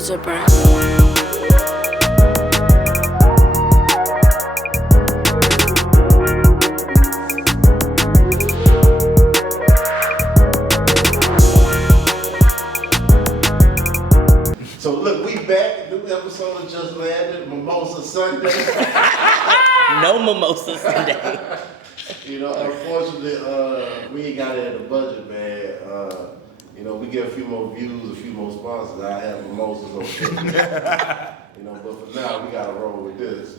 loser, bruh. So look, we back. New episode of Just Landed, Mimosa Sunday. No Mimosa Sunday. You know, unfortunately, we ain't got it in the budget, man. You know, we get a few more views, a few more sponsors. I have mimosas on TV. You know, but for now, we gotta roll with this.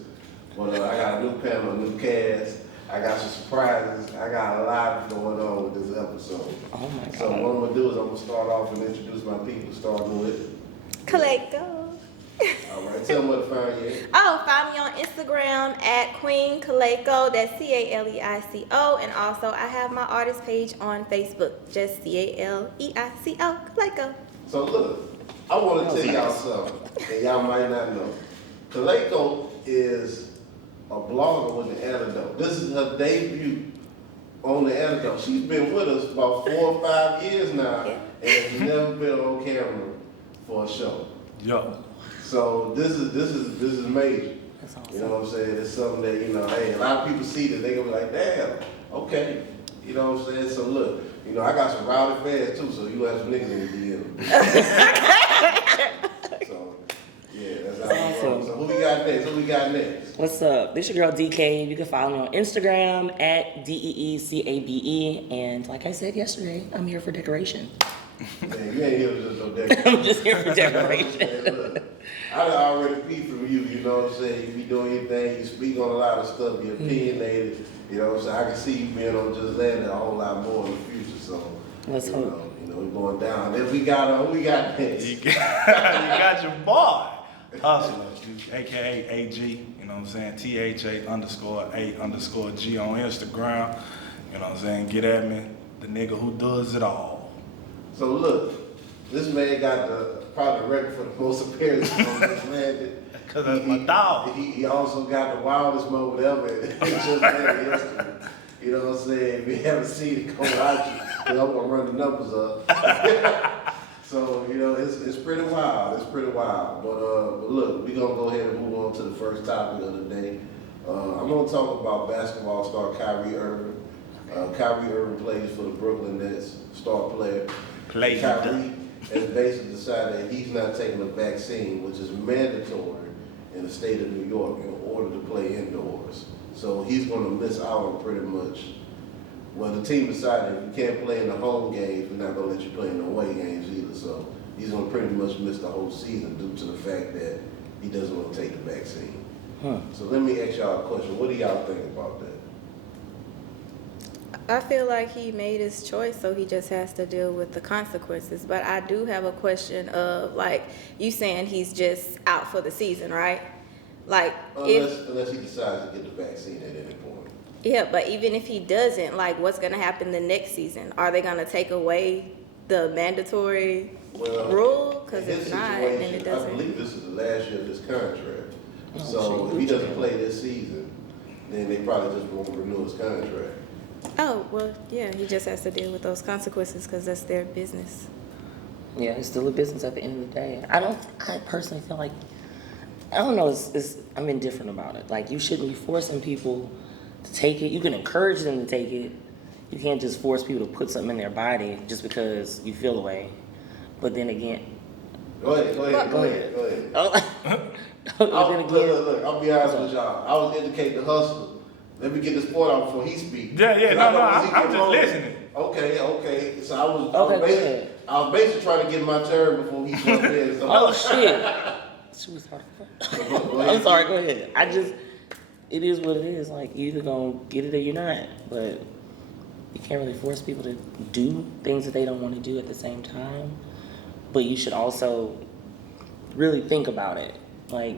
But I got a new panel, a new cast. I got some surprises. I got a lot going on with this episode. Oh my God. So what I'm gonna do is I'm gonna start off and introduce my people, starting with Caleico. all right, tell them where to find you. Oh, find me on Instagram at Queen Caleico. That's Caleico. And also, I have my artist page on Facebook, just Caleico Caleico. So look, I want to tell y'all something, and y'all might not know. Caleico is a blogger with the antidote. This is her debut on the antidote. She's been with us about 4 or 5 years now, and has never been on camera for a show. Yo. So this is major. That's awesome. You know what I'm saying? It's something that, you know, hey, a lot of people see this, they gonna be like, damn, okay. You know what I'm saying? So look, you know, I got some rowdy fans too, so you have some niggas in the DM. So, yeah, that's how we roll. So who we got next? What's up? This your girl Dee Cabe. You can follow me on Instagram at DeeCabe. And like I said yesterday, I'm here for decoration. Man, you ain't here for just no decoration. I'm just here for decoration. Man, look, I done already peeped from you, you know what I'm saying? You be doing your thing, you speak on a lot of stuff, you're opinionated, you know what I'm saying? I can see you being on Just Landed a whole lot more in the future, so. Let's you hope. know, we're going down. Then we got next. You got your boy, Hustla, aka AG, you know what I'm saying? THA_A_G on Instagram, you know what I'm saying? Get at me, the nigga who does it all. So look, this man got probably the record for the most appearances on Just Landed. Cause that's my dog. He also got the wildest moment ever in Just Landed history. You know what I'm saying? If you haven't seen it, come watch it. Cause I'm gonna run the numbers up. So, you know, it's pretty wild. It's pretty wild. But look, we're gonna go ahead and move on to the first topic of the day. I'm gonna talk about basketball star Kyrie Irving. Kyrie Irving plays for the Brooklyn Nets, star player. Kyrie has basically decided that he's not taking the vaccine, which is mandatory in the state of New York in order to play indoors. So he's gonna miss out on pretty much. Well, the team decided if you can't play in the home games, we're not gonna let you play in the away games either. So he's gonna pretty much miss the whole season due to the fact that he doesn't want to take the vaccine. So let me ask y'all a question. What do y'all think about that? I feel like he made his choice, so he just has to deal with the consequences. But I do have a question of, like, you saying he's just out for the season, right? Like, Unless he decides to get the vaccine at any point. Yeah, but even if he doesn't, like, what's going to happen the next season? Are they going to take away the mandatory rule? Because if not, then it doesn't. I believe this is the last year of this contract. So if he doesn't play this season, then they probably just won't renew his contract. Oh, well, yeah, he just has to deal with those consequences because that's their business. Yeah, it's still a business at the end of the day. I personally feel like, I don't know, I'm indifferent about it. Like, you shouldn't be forcing people to take it. You can encourage them to take it. You can't just force people to put something in their body just because you feel a way. But then again... Go ahead. Oh, Look, I'll be honest with y'all. I was educating the Hustla. Let me get this point out before he speaks. No, I'm just listening. Okay. So I was basically trying to get my turn before he jumped in. So. Oh, shit. I'm sorry, go ahead. It is what it is. Like, you either gonna get it or you're not. But you can't really force people to do things that they don't want to do at the same time. But you should also really think about it. Like,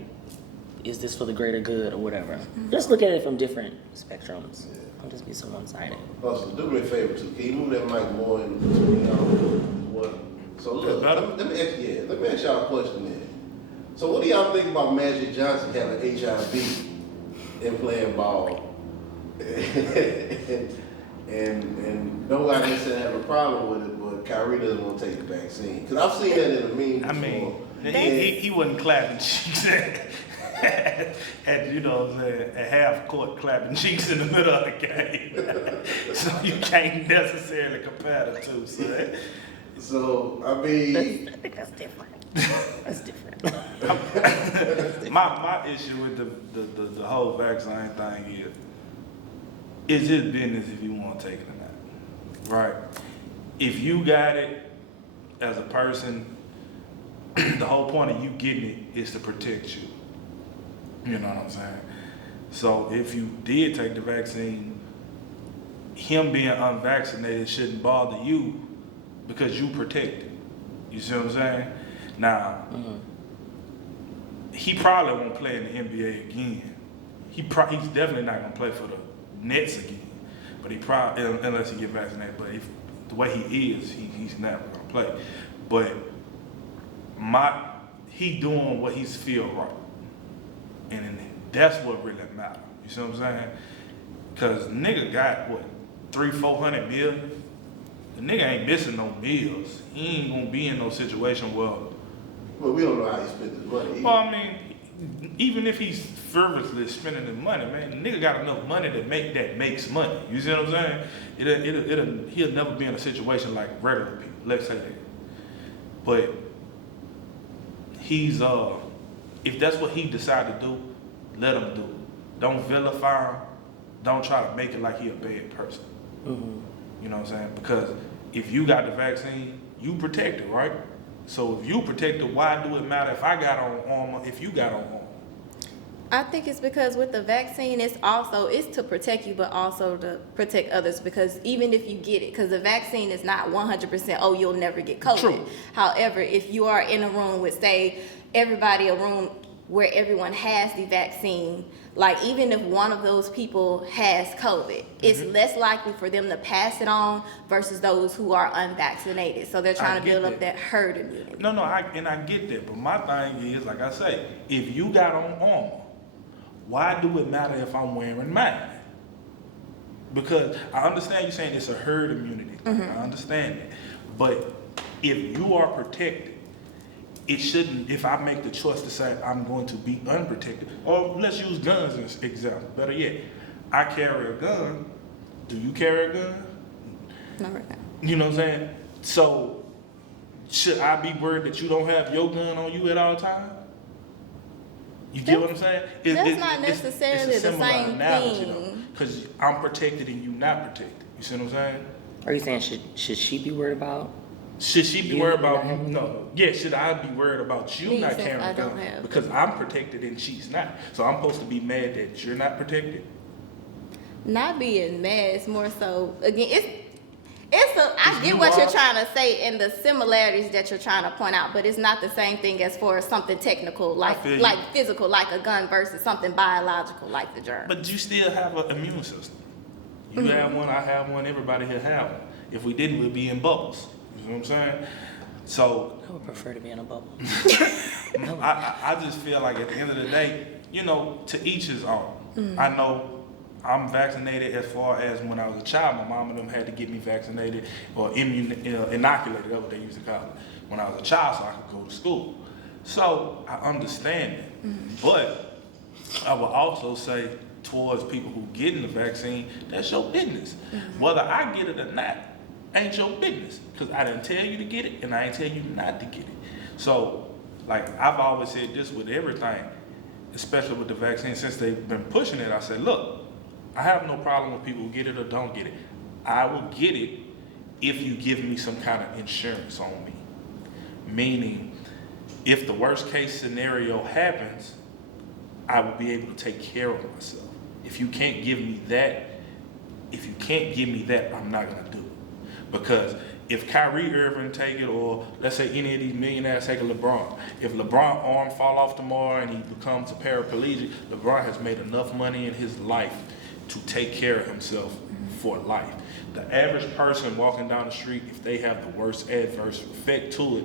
is this for the greater good or whatever? Just look at it from different spectrums. Yeah. Don't just be so one-sided. Hustla, do me a favor too. Can you move that mic more in between y'all? So look, let me ask y'all a question then. So what do y'all think about Magic Johnson having HIV and playing ball? and nobody said have a problem with it, but Kyrie doesn't want to take the vaccine. Because I've seen that in a meme before. He wasn't clapping cheeks at you know what I'm saying, at half court clapping cheeks in the middle of the game. So you can't necessarily compare the two, son. So, I mean, I think that's different. That's different. My issue with the whole vaccine thing is his business if you want to take it or not. Right? If you got it as a person, the whole point of you getting it is to protect you. You know what I'm saying? So if you did take the vaccine, him being unvaccinated shouldn't bother you because you protected. You see what I'm saying? Now, he probably won't play in the NBA again. He's definitely not gonna play for the Nets again. But he probably, unless he get vaccinated. But if the way he is, he's never gonna play. But he doing what he's feel right, and that's what really matters. You see what I'm saying? Cause nigga got what 300-400 million. The nigga ain't missing no meals. He ain't gonna be in no situation where. well, we don't know how he spent his money. Well, I mean, even if he's frivolously spending his money, man, the nigga got enough money that makes money. You see what I'm saying? He'll never be in a situation like regular people. Let's say that. But he's if that's what he decided to do, let him do it. Don't vilify him. Don't try to make it like he a bad person. You know what I'm saying? Because if you got the vaccine, you protected, right? So if you protected, why do it matter if I got on armor, if you got on armor? I think it's because with the vaccine, it's to protect you, but also to protect others. Because even if you get it, because the vaccine is not 100%, oh, you'll never get COVID. True. However, if you are in a room with, say, a room where everyone has the vaccine, like even if one of those people has COVID, it's less likely for them to pass it on versus those who are unvaccinated. So they're trying to build up that herd immunity. No, I get that. But my thing is, like I say, if you got on armor, why do it matter if I'm wearing mine? Because I understand you saying it's a herd immunity thing. I understand that. But if you are protected, it shouldn't, if I make the choice to say I'm going to be unprotected, or let's use guns as an example. Better yet, I carry a gun. Do you carry a gun? Not right now. You know what I'm saying? So, should I be worried that you don't have your gun on you at all times? You get what I'm saying? That's not necessarily the same thing. Because I'm protected and you not protected. You see what I'm saying? Are you saying should she be worried about? Should she be worried about not no? Yeah, should I be worried about you not carrying a gun? Because I'm protected and she's not. So I'm supposed to be mad that you're not protected? Not being mad, it's more so, again, I get what you're trying to say and the similarities that you're trying to point out, but it's not the same thing as for something technical, like physical, like a gun, versus something biological, like the germ. But you still have an immune system. You have one, I have one, everybody here have one. If we didn't, we'd be in bubbles. You know what I'm saying? So I would prefer to be in a bubble. I just feel like at the end of the day, you know, to each his own. I know I'm vaccinated as far as when I was a child. My mom and them had to get me vaccinated or inoculated, that's what they used to call it, when I was a child so I could go to school. So I understand it. But I will also say towards people who getting the vaccine, that's your business. Whether I get it or not, ain't your business. Because I didn't tell you to get it and I ain't tell you not to get it. So, like, I've always said this with everything, especially with the vaccine, since they've been pushing it, I said, look, I have no problem with people who get it or don't get it. I will get it if you give me some kind of insurance on me. Meaning, if the worst case scenario happens, I will be able to take care of myself. If you can't give me that, I'm not gonna do it. Because if Kyrie Irving take it, or let's say any of these millionaires take a LeBron, if LeBron's arm fall off tomorrow and he becomes a paraplegic, LeBron has made enough money in his life to take care of himself for life. The average person walking down the street, if they have the worst adverse effect to it,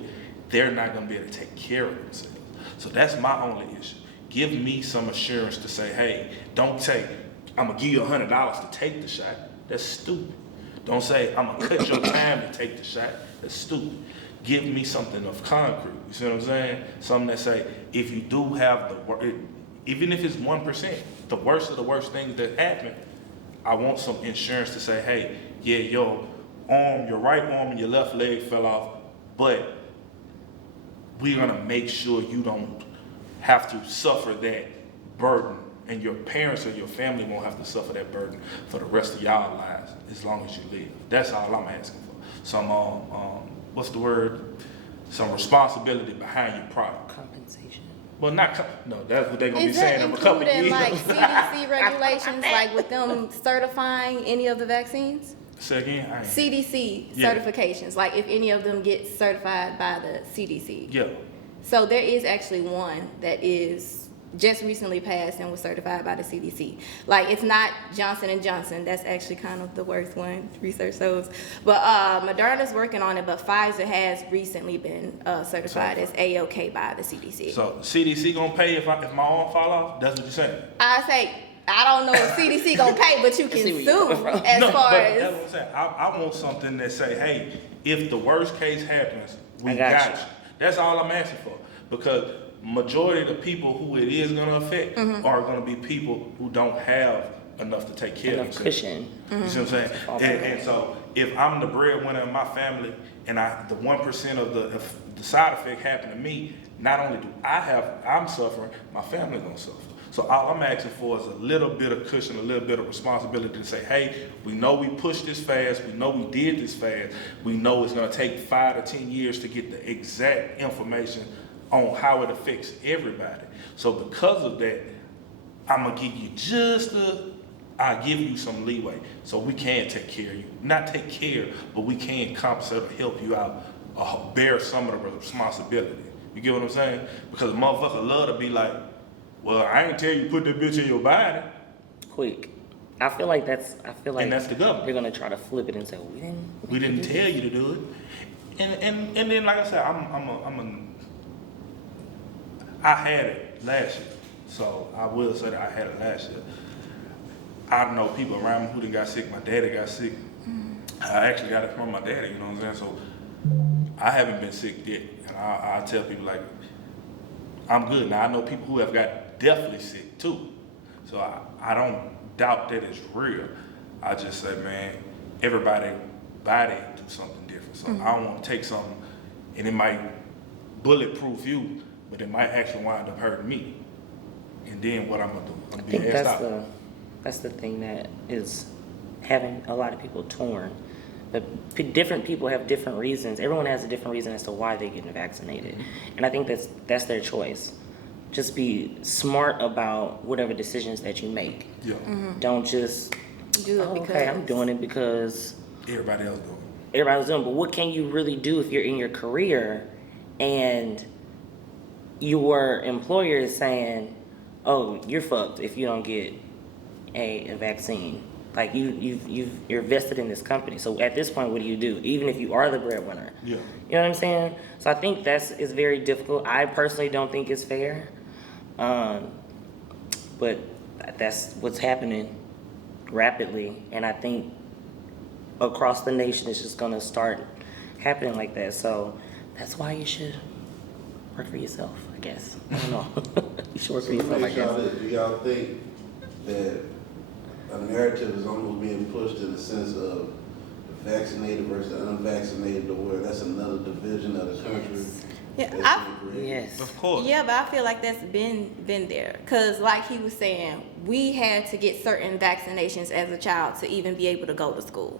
they're not gonna be able to take care of themselves. So that's my only issue. Give me some assurance to say, hey, don't say, I'm gonna give you $100 to take the shot. That's stupid. Don't say, I'm gonna cut your time to take the shot. That's stupid. give me something of concrete. You see what I'm saying? Something that say, if you do have even if it's 1%, the worst of the worst things that happen, I want some insurance to say, hey, yeah, your right arm and your left leg fell off, but we're gonna make sure you don't have to suffer that burden, and your parents or your family won't have to suffer that burden for the rest of y'all lives as long as you live. That's all I'm asking for. Some what's the word? Some responsibility behind your product. Compensation. Well, no, that's what they're gonna be Is saying that in a couple of included years. like CDC regulations, like with them certifying any of the vaccines? Say again? CDC Yeah. certifications, like if any of them get certified by the CDC. Yeah. So there is actually one that is just recently passed and was certified by the CDC. Like it's not Johnson & Johnson. That's actually kind of the worst one, research shows. But Moderna's working on it, but Pfizer has recently been certified as A-OK by the CDC. So CDC gonna pay if my arm fall off? That's what you're saying? I say, I don't know if CDC gonna pay, but you can see where sue you're coming from. as No, far but as. that's what I'm saying. I want something that say, hey, if the worst case happens, we I got got you. you. That's all I'm asking for. Because majority of the people who it is gonna affect are gonna be people who don't have enough to take care of Enough themselves. cushion. You see what I'm saying? And so if I'm the breadwinner in my family and the 1% of the side effect happen to me, not only do I'm suffering, my family gonna suffer. So all I'm asking for is a little bit of cushion, a little bit of responsibility to say, hey, we know we pushed this fast, we know we did this fast, we know it's gonna take 5 to 10 years to get the exact information on how it affects everybody. So because of that, I'm gonna give you I'll give you some leeway so we can take care of you. Not take care, but we can compensate or help you out or bear some of the responsibility. You get what I'm saying? Because a motherfucker love to be like, well, I ain't tell you to put that bitch in your body. Quick. I feel like And that's the government. they're gonna try to flip it and say, well, We didn't tell you to do it. And then like I said, I had it last year. So I will say that I had it last year. I know people around me who done got sick. My daddy got sick. I actually got it from my daddy, you know what I'm saying? So I haven't been sick yet. And I tell people like, I'm good. Now I know people who have got deathly sick too. So I don't doubt that it's real. I just say, man, everybody body do something different. So I don't want to take something and it might bulletproof you, but it might actually wind up hurting me. And then what I'm gonna do? I'm I gonna be think asked out. that's the thing that is having a lot of people torn. But different people have different reasons. Everyone has a different reason as to why they're getting vaccinated. And I think that's their choice. Just be smart about whatever decisions that you make. Yeah. Don't just, Do it okay, I'm doing it because Everybody else doing it. everybody's doing it. But what can you really do if you're in your career and your employer is saying, oh, you're fucked if you don't get a vaccine. Like you're vested in this company. So at this point, what do you do? Even if you are the breadwinner. Yeah. You know what I'm saying? So I think is very difficult. I personally don't think it's fair. But that's what's happening rapidly. And I think across the nation, it's just gonna start happening like that. So that's why you should work for yourself, I guess. I don't know. You should work for yourself, I guess. Do y'all think that a narrative is almost being pushed in the sense of vaccinated versus unvaccinated, or where that's another division of the country? Yeah, that's being created? Yes. Of course. Yeah, but I feel like that's been there. Cause like he was saying, we had to get certain vaccinations as a child to even be able to go to school.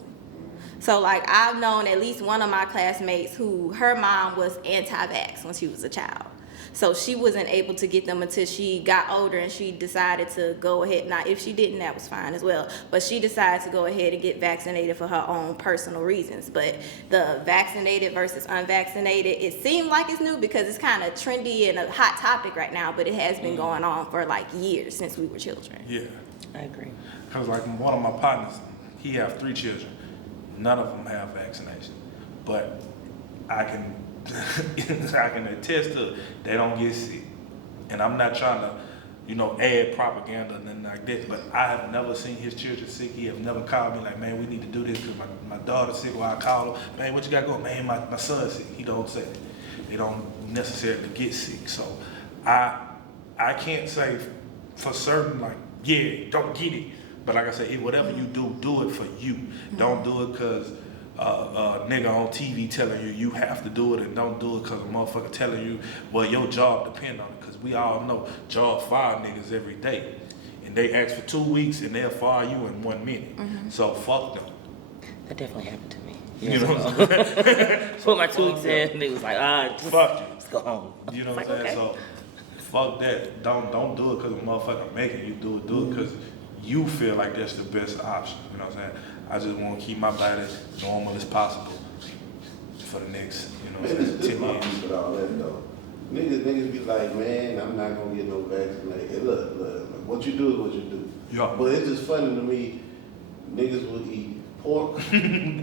So like I've known at least one of my classmates who her mom was anti-vax when she was a child. So she wasn't able to get them until she got older and she decided to go ahead. Now, if she didn't, that was fine as well. But she decided to go ahead and get vaccinated for her own personal reasons. But the vaccinated versus unvaccinated, it seemed like it's new because it's kind of trendy and a hot topic right now, but it has been going on for like years since we were children. Yeah. I agree. Because like one of my partners, he have 3 children. None of them have vaccination. But I can attest to they don't get sick. And I'm not trying to, ad propaganda and nothing like that. But I have never seen his children sick. He have never called me like, man, we need to do this because my daughter's sick. Or I call her, man, what you got going? Man, my son's sick. He don't say that. They don't necessarily get sick. So I can't say for certain, like, yeah, don't get it. But like I said, whatever you do it for you. Don't do it because a nigga on TV telling you have to do it, and don't do it because a motherfucker telling you, well, your job depend on it. Because we all know job fire niggas every day. And they ask for 2 weeks and they'll fire you in 1 minute. So fuck them. That definitely happened to me. You know what I'm saying? Put my 2 weeks in, and they was like, Fuck you. let's go home. You know what I'm Like, saying? okay. So fuck that. Don't do it because a motherfucker making you do it because you feel like that's the best option. You know what I'm saying? I just want to keep my body as normal as possible for the next, Man, this 10 my years. piece with all that though. Niggas be like, man, I'm not gonna get no vaccine. Like, hey, look, what you do is what you do. Yeah. But it's just funny to me, niggas will eat pork.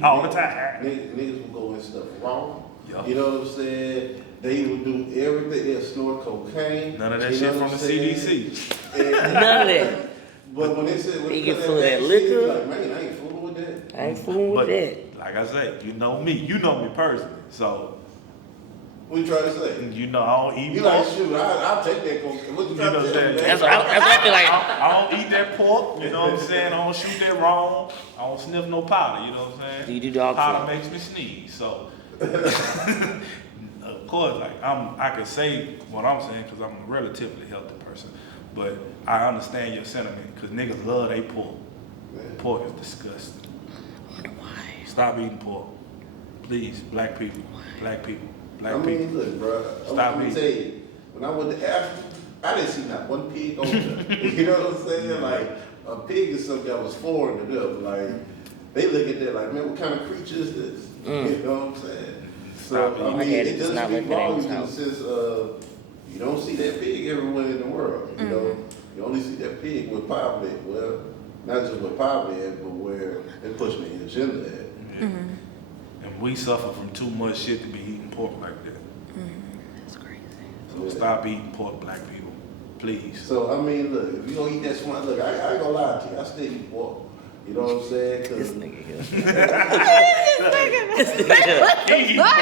All the time. Niggas will go in stuff wrong. Yeah. You know what I'm saying? They will do everything. They'll snort cocaine. None of that You shit know from what the I'm saying? CDC. And- None of that. But when they said, when They they get put full of that vaccine, liquor. like, man, I ain't fooling with that. I ain't fooling with But that. like I say, you know me. You know me personally. So, What you trying to say? you know I don't eat You pork. like, shoot, I'll take that cocaine. What you You trying know to what I'm say? saying? That's what I feel like. I don't eat that pork, you know what I'm saying? I don't shoot that wrong. I don't sniff no powder, you know what I'm saying? Do you do dog Powder food? makes me sneeze, so of course, like I can say what I'm saying because I'm a relatively healthy person, but I understand your sentiment because niggas love they pork. Pork is disgusting. I wonder why. Stop eating pork, please. Black people, black people, black I people. mean, look, bro. Stop I'm gonna eating. tell you, when I went to Africa, I didn't see not one pig over there. You know what I'm saying? Like, a pig is something that was foreign to them. Like, they look at that like, man, what kind of creature is this? You know what I'm saying? Stop So, I eating. mean, My daddy it does does not speak let that in his volumes in the house. sense of, you don't see that pig everywhere in the world. You know, you only see that pig with poverty. Well, not just with poverty at, but where they're pushing the agenda at. Yeah. And we suffer from too much shit to be eating pork like that. That's crazy. So Yeah. stop eating pork, black people, please. So, I mean, look, if you gonna eat that swine, look, I ain't gonna lie to you, I still eat pork. You know what I'm saying? This Cause nigga here. What?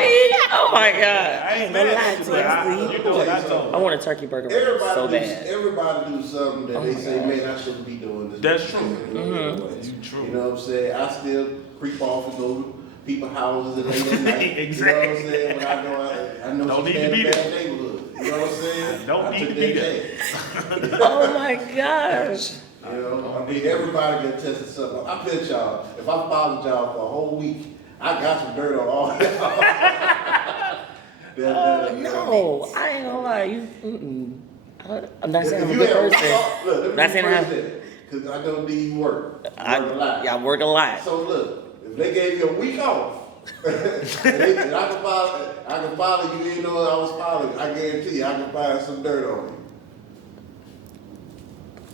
Oh my God. I ain't mad at you, but you know what I I told. want a turkey burger right now so bad. everybody do something that Oh they my say, gosh. man, I shouldn't be doing this. That's true. You True. You know what I'm saying? I still creep off and go to people's houses and late at night. Exactly. You know what I'm saying? When I go, I know Don't she's need to in be a there. bad neighborhood. You know what I'm saying? Don't I need took to be that there. chance. Oh my gosh. You know, I mean, everybody get tested something. I bet y'all, if I followed y'all for a whole week, I got some dirt on all y'all. No, I ain't gonna lie. I'm not saying I'm a If good you person. look, Not let me saying I'm- rephrase that, because I know D you work. You work a lot. I work a lot. So look, if they gave you a week off, and I can follow you, you know I was following, I guarantee you, I can find some dirt on you.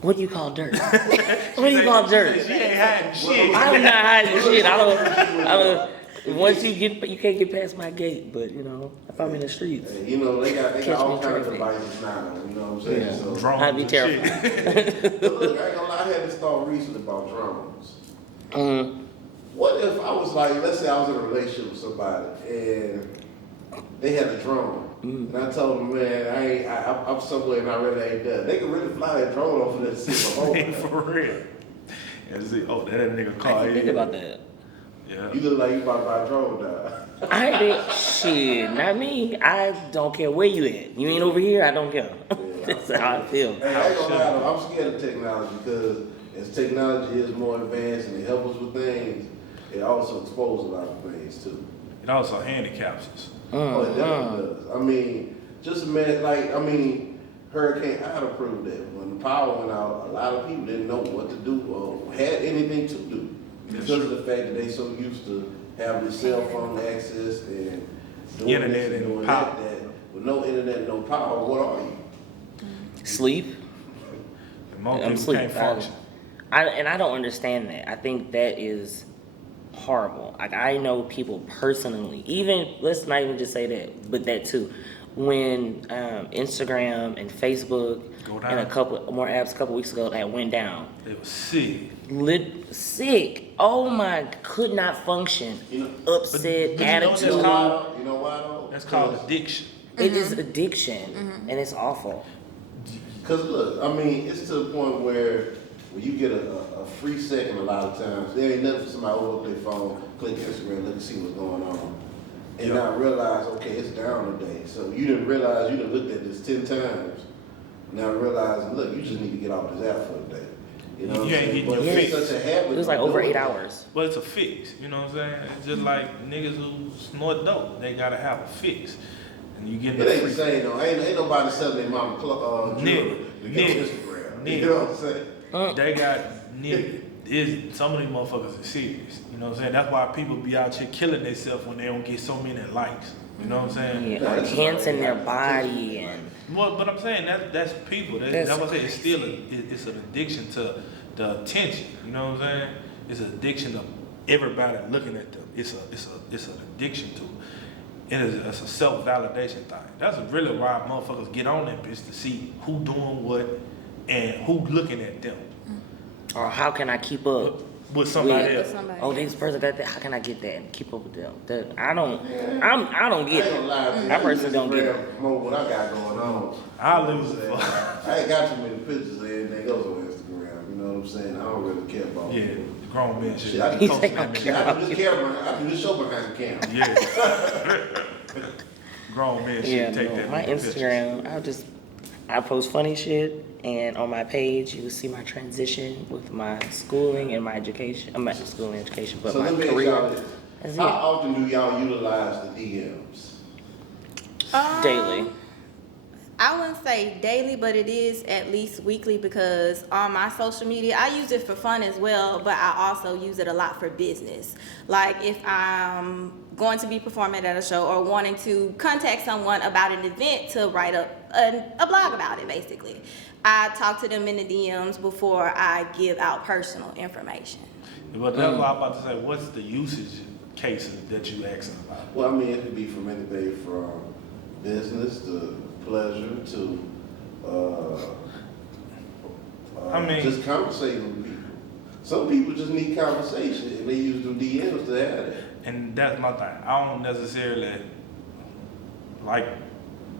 What do you call dirt? What do you call dirt? She ain't hiding shit. I'm not hiding shit. I don't. Once you can't get past my gate. But you know, if I'm in the streets, And, you know, they got Catch all me kinds of tripping. devices now, you know what I'm saying? Yeah. So, Drones I'd be and shit. terrified. but look, I ain't gonna lie, I had this thought recently about drones. Mm. What if I was like, let's say I was in a relationship with somebody and they had a drone, and I told them, man, I'm somewhere and I really ain't done. They could really fly a drone over there to see my home. For real. And see, oh, that nigga I car. didn't think about that. Yeah. You look like you about to buy a drone now. I didn't. Shit, not me. I don't care where you at. You ain't over here. I don't care. That's how I feel. Hey, I ain't gonna lie, though, I'm scared of technology because as technology is more advanced and it helps us with things, it also exposes a lot of things too. It also handicaps us. Oh, it definitely does. I mean, just imagine, like, Hurricane Ida proved that when the power went out, a lot of people didn't know what to do or had anything to do That's because of the fact that they so used to having the cell phone access and doing Internet this and and doing power. that. With no internet, no power, what are you? Sleep. And most I'm people sleep. can't function. I don't understand that. I think that is horrible. Like I know people personally, even let's not even just say that, but that too, when Instagram and Facebook Go down. and a couple more apps a couple weeks ago that went down. It was sick. Sick. Oh my, could not function. Upset, but you know attitude. that's called- You know why though? That's called addiction. It is addiction, and it's awful. Because look, I mean, it's to the point where when you get a free second a lot of times, there ain't nothing for somebody to open up their phone, click Instagram, look and see what's going on. And Yeah. not realize, okay, it's down today. So you didn't realize you done looked at this 10 times. Now realizing, look, you just need to get off this app for the day. You know what I'm You ain't saying? getting But your it's fix. such a habit. It was like of over doing 8 that. hours. But it's a fix, you know what I'm saying? It's just like niggas who snort dope, they gotta have a fix. And you get It the ain't the free. same though. Ain't nobody selling their mama jewelry to get on Nigga. Instagram. Nigga. You know what I'm saying? They got nigga. Some of these motherfuckers are serious. You know what I'm saying? That's why people be out here killing themselves when they don't get so many likes. You know what I'm saying? Yeah, enhancing their body and Well, but I'm saying that's people. That's what I'm saying. It's still it's an addiction to the attention. You know what I'm saying? It's an addiction to everybody looking at them. It's an addiction to it. It's a self-validation thing. That's really why motherfuckers get on that bitch to see who doing what and who looking at them or how can I keep up? with somebody with- else. Somebody. Oh, this person got that. How can I get that and keep up with them? I don't get I ain't gonna it. lie to you. That person don't get it. Instagram promote what I got going on. I You know lose what it. I'm saying? I ain't got too many pictures of everything else on Instagram. You know what I'm saying? I don't really care about Yeah, it. the grown man shit. Shit, I He can say, Posting "I that don't I do this camera. I do this show behind the camera. Yeah. Grown man shit. Yeah, Take no, that. my many pictures. Instagram, I post funny shit, and on my page you will see my transition with my schooling and my education. I'm not just schooling and education, but So my let me ask y'all career. this. That's How it. often do y'all utilize the DMs? Daily. I wouldn't say daily, but it is at least weekly because on my social media, I use it for fun as well, but I also use it a lot for business. Like if I'm going to be performing at a show or wanting to contact someone about an event to write a blog about it, basically. I talk to them in the DMs before I give out personal information. But that's what I'm about to say. What's the usage cases that you asking about? Well, I mean, it could be from anything from business to pleasure to, I mean- just conversating with people. Some people just need conversation and they use them DMs to have it. And that's my thing. I don't necessarily like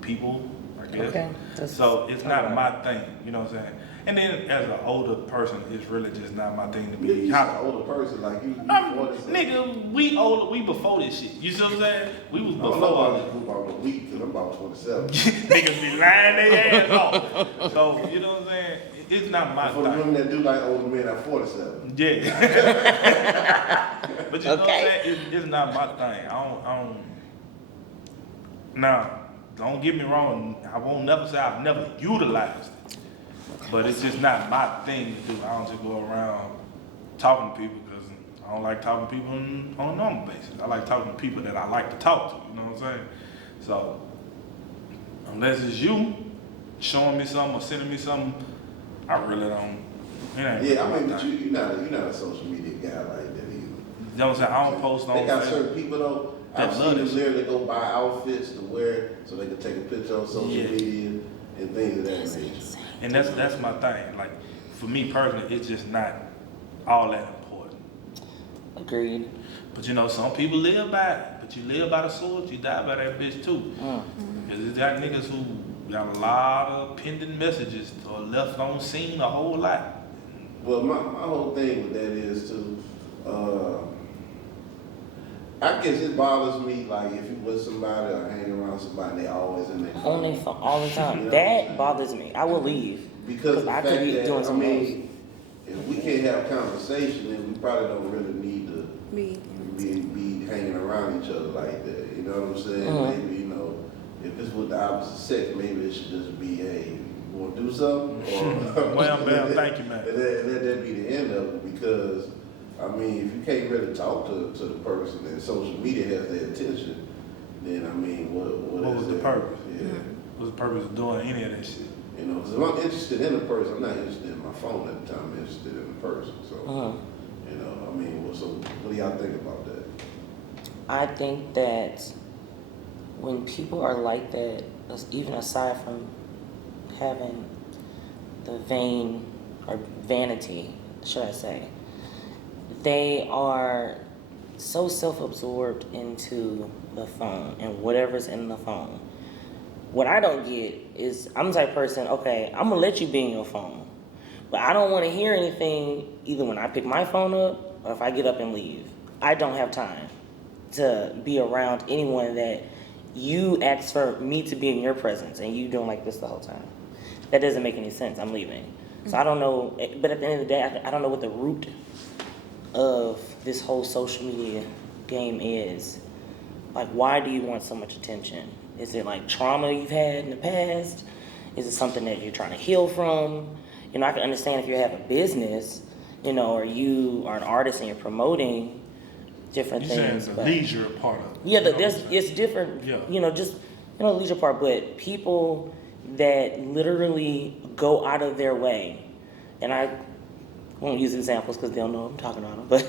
people, I guess. Okay, that's So it's not alright. my thing, you know what I'm saying? And then as an older person, it's really just not my thing to You're be just an happy. older person, like you. Nigga, we older, we before this shit. You see what I'm saying? We was I don't know before all about this. this group about a week, cause I'm about 27. Niggas be lying their ass off. So, you know what I'm saying? It's not my For the thing. women that do like older men at 47. Yeah. But you know what I'm Okay. saying? It's not my thing. I don't. Now, don't get me wrong. I won't never say I've never utilized it. But it's just not my thing to do. I don't just go around talking to people because I don't like talking to people on a normal basis. I like talking to people that I like to talk to. You know what I'm saying? So, unless it's you showing me something or sending me something, I really don't. It ain't Yeah, I really mean, my but thing. you're not a social media guy like that either. You know what I'm saying? I don't post on They got Facebook. certain people though. That I've love seen them this. literally go buy outfits to wear so they can take a picture on social Yeah. media and things of that nature. And that's my thing. Like, for me personally, it's just not all that important. Agreed. But you know, some people live by it. But you live by the sword, you die by that bitch too. Because it's got niggas who got a lot of pending messages or left on scene a whole lot. Well, my whole thing with that is I guess it bothers me, like, if you with somebody or hang around somebody, they always in their On their phone all the time. That bothers me. I will leave. Because the I fact could be that, doing I something else. mean, if we can't have conversation, then we probably don't really need to be hanging around each other like that. You know what I'm saying? Mhm. Maybe, you know, if it's with the opposite sex, maybe it should just be, hey, you want to do something? Or, Well, bam, thank you, man. And let that be the end of it, because, I mean, if you can't really talk to the person and social media has their attention, then, I mean, What was the purpose? Yeah. What's the purpose of doing any of that shit? You know, because if I'm interested in a person, I'm not interested in my phone at the time. I'm interested in the person. So, you know, I mean, so what do y'all think about that? I think that when people are like that, even aside from having the vanity, should I say, they are so self-absorbed into the phone and whatever's in the phone. What I don't get is, I'm the type of person, okay, I'm gonna let you be in your phone, but I don't want to hear anything either when I pick my phone up or if I get up and leave. I don't have time to be around anyone that you asked for me to be in your presence and you doing like this the whole time. That doesn't make any sense. I'm leaving. So I don't know, but at the end of the day, I don't know what the root of this whole social media game is. Like, why do you want so much attention? Is it like trauma you've had in the past? Is it something that you're trying to heal from? You know, I can understand if you have a business, you know, or you are an artist and you're promoting different You saying things. the but leisure part of it. yeah, You know what I'm there's saying? it's different. Yeah. You know, just the leisure part, but people that literally go out of their way, and I won't use examples because they'll know I'm talking about them, but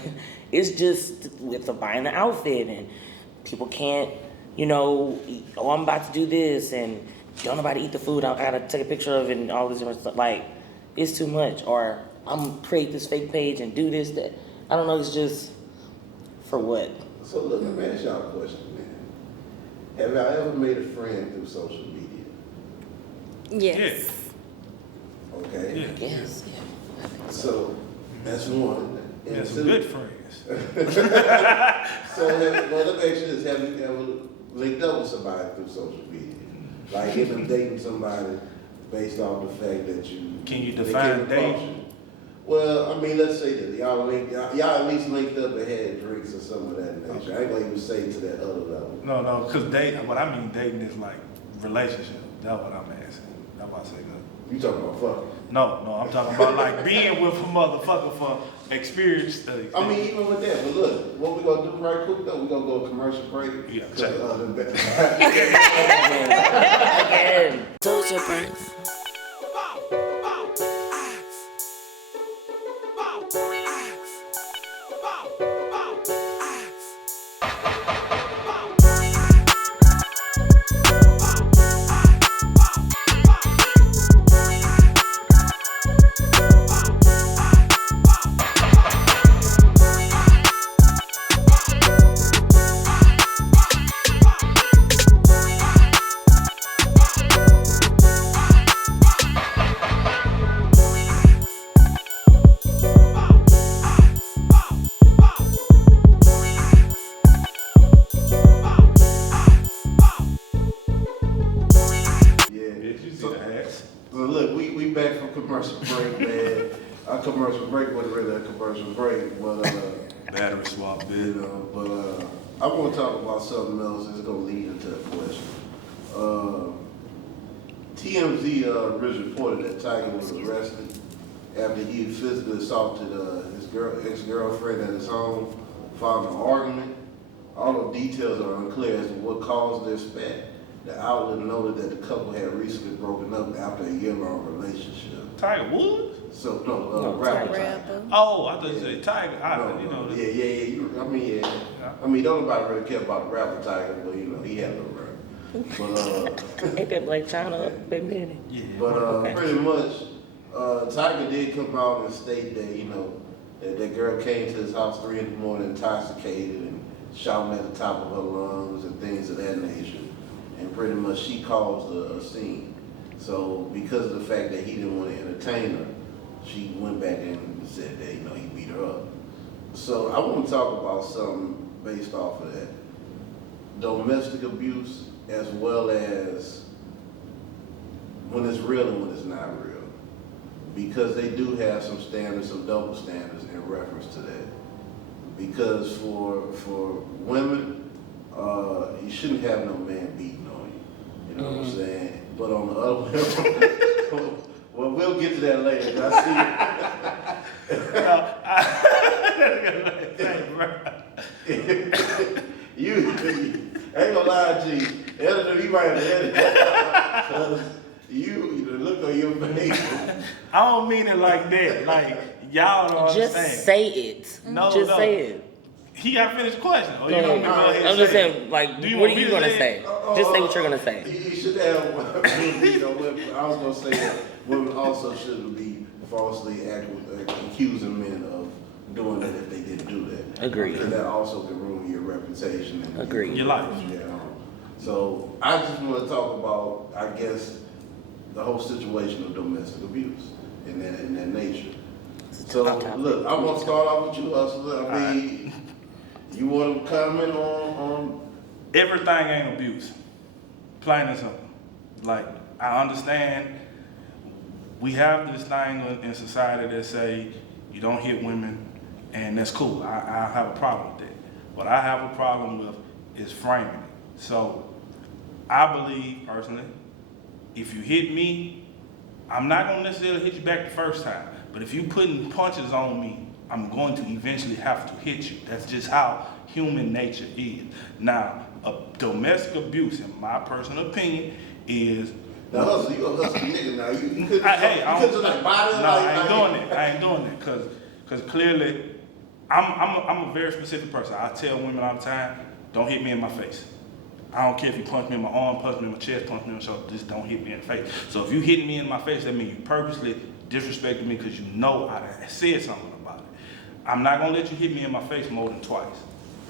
it's just with the buying the outfit and people can't, you know, oh, I'm about to do this and don't nobody eat the food I gotta take a picture of it and all this different stuff. Like, it's too much. Or I'm create this fake page and do this, that. I don't know, it's just for what? So look, let me ask y'all a question, man. Have y'all ever made a friend through social media? Yes. Okay? Yeah. Yes. Yeah. So, that's one. And Yeah, some two- good friends. So, well, let me ask you this. Have you ever linked up with somebody through social media? Like, end up dating somebody based off the fact that you... Can you they define came across dating? you? Well, I mean, let's say that y'all at least linked up and had drinks or something of that nature. I ain't gonna even say to that other level. No, because what I mean dating is like relationship. That's what I'm asking. That's why I say that. You talking about fuck? No, I'm talking about like being with a motherfucker for experience. I mean, even with that, but look, what we gonna do right quick though, we gonna go commercial break. Yeah, 'Cause, check. Again. Social breaks. So look, we back from commercial break, man. Our commercial break wasn't really a commercial break, but Battery swap, you bid. know, but I want to talk about something else that's gonna lead into a question. TMZ originally reported that Tiger was arrested after he physically assaulted his ex-girlfriend at his home following an argument. Although details are unclear as to what caused their spat, the outlet noted that the couple had recently broken up after a year-long relationship. Tiger Woods? So, No, rapper Tiger. Tiger. Oh, I thought you said Tiger. No, yeah. I mean, don't nobody really care about the rapper Tiger, but you know, he had no rap. But, Ain't that Blake China, baby? Yeah. Okay. pretty much, Tiger did come out and state that, you know, that girl came to his house 3 in the morning intoxicated and shouting at the top of her lungs and things of that nature. And pretty much she caused a scene. So because of the fact that he didn't want to entertain her, she went back and said that, you know, he beat her up. So I want to talk about something based off of that. Domestic abuse as well as when it's real and when it's not real. Because they do have some standards, some double standards in reference to that. Because for women, you shouldn't have no man beating on you. You know what I'm saying? But on the other hand, well, we'll get to that later. 'Cause I see you. I ain't gonna lie to you. Editor, you might have to edit. 'Cause you, the look on your face. I don't mean it like that. Like, y'all don't Just understand. say it. No, Just no. say it. He got to finish the question. Or Go you ahead. gonna go ahead and I'm just say it? saying, like, Do you what want are me you to gonna say say? it? Just say what you're gonna say. He should have, I was gonna say that women also shouldn't be falsely accusing men of doing that if they didn't do that. Agreed. Because that also can ruin your reputation. And Agreed. Your life. Yeah. So I just want to talk about, I guess, the whole situation of domestic abuse and that nature. So look, I want to start off with you, Hustla. I mean, you want to comment on? Everything ain't abuse. Plain and simple. Like, I understand we have this thing in society that say you don't hit women, and that's cool. I have a problem with that. What I have a problem with is framing it. So I believe, personally, if you hit me, I'm not gonna necessarily hit you back the first time. But if you putting punches on me, I'm going to eventually have to hit you. That's just how human nature is. Now, a domestic abuse, in my personal opinion, is. Now, Hustla, you a hustler nigga now. You couldn't like body no, I ain't doing that. I ain't doing that because clearly, I'm a very specific person. I tell women all the time, don't hit me in my face. I don't care if you punch me in my arm, punch me in my chest, punch me in my shoulder, just don't hit me in the face. So if you hit me in my face, that means you purposely disrespected me because you know I said something about it. I'm not gonna let you hit me in my face more than twice.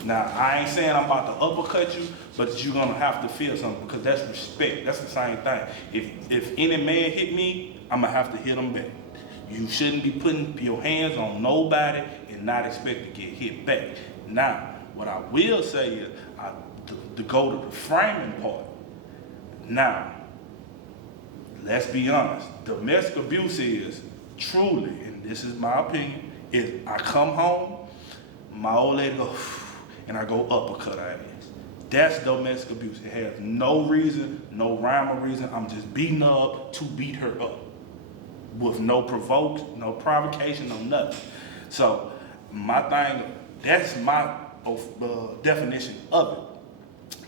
Now, I ain't saying I'm about to uppercut you, but you're gonna have to feel something because that's respect. That's the same thing. If any man hit me, I'm gonna have to hit him back. You shouldn't be putting your hands on nobody and not expect to get hit back. Now, what I will say is, to go to the framing part. Now, let's be honest. Domestic abuse is truly, and this is my opinion, is I come home, my old lady go, and I go uppercut her ass. That's domestic abuse. It has no reason, no rhyme or reason. I'm just beating her up to beat her up. With no provocation, no nothing. So, my thing, that's my definition of it.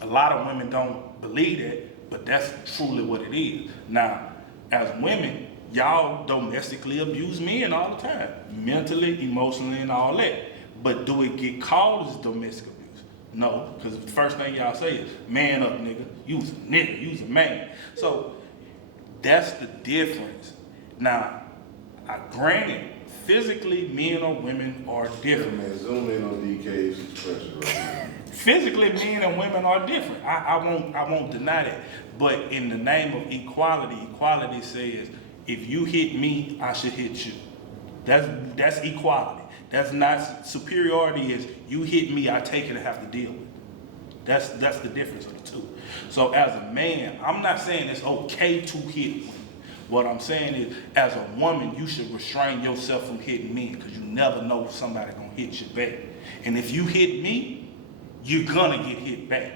A lot of women don't believe that, but that's truly what it is. Now, as women, y'all domestically abuse men all the time, mentally, emotionally, and all that. But do it get called as domestic abuse? No, because the first thing y'all say is, man up, nigga. You's a nigga, you's a man. So, that's the difference. Now, granted, physically, men or women are different. Man, zoom in on Dee Cabe's expression right now. Physically, men and women are different. I won't deny that. But in the name of equality, equality says if you hit me, I should hit you. That's equality. That's not superiority. Is you hit me, I take it and have to deal with it. That's the difference of the two. So as a man, I'm not saying it's okay to hit women. What I'm saying is, as a woman, you should restrain yourself from hitting men because you never know if somebody gonna hit you back. And if you hit me, you're gonna get hit back.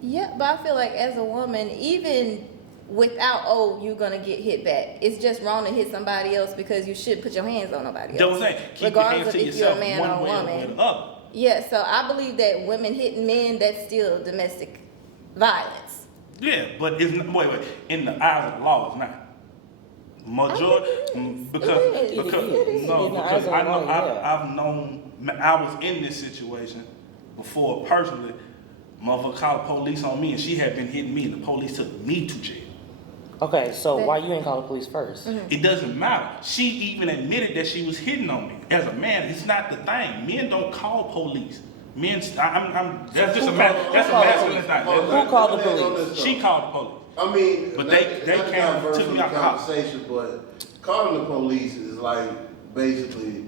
Yeah, but I feel like as a woman, even without, you're gonna get hit back, it's just wrong to hit somebody else because you should put your hands on nobody else. Don't say, keep regardless your hands to of if you're a yourself man one or a way woman. or the other. Yeah, so I believe that women hitting men, that's still domestic violence. Yeah, but it's not, wait, in the eyes of the law, it's not. Majority, because I know I've known, I was in this situation before personally. Motherfucker called the police on me and she had been hitting me and the police took me to jail. Okay, so why you ain't call the police first? Mm-hmm. It doesn't matter. She even admitted that she was hitting on me. As a man, it's not the thing. Men don't call police. Men, that's just that's a masculine thing. Who called the police? She called the police. I mean, But they came to took me the out the conversation, but calling the police is like basically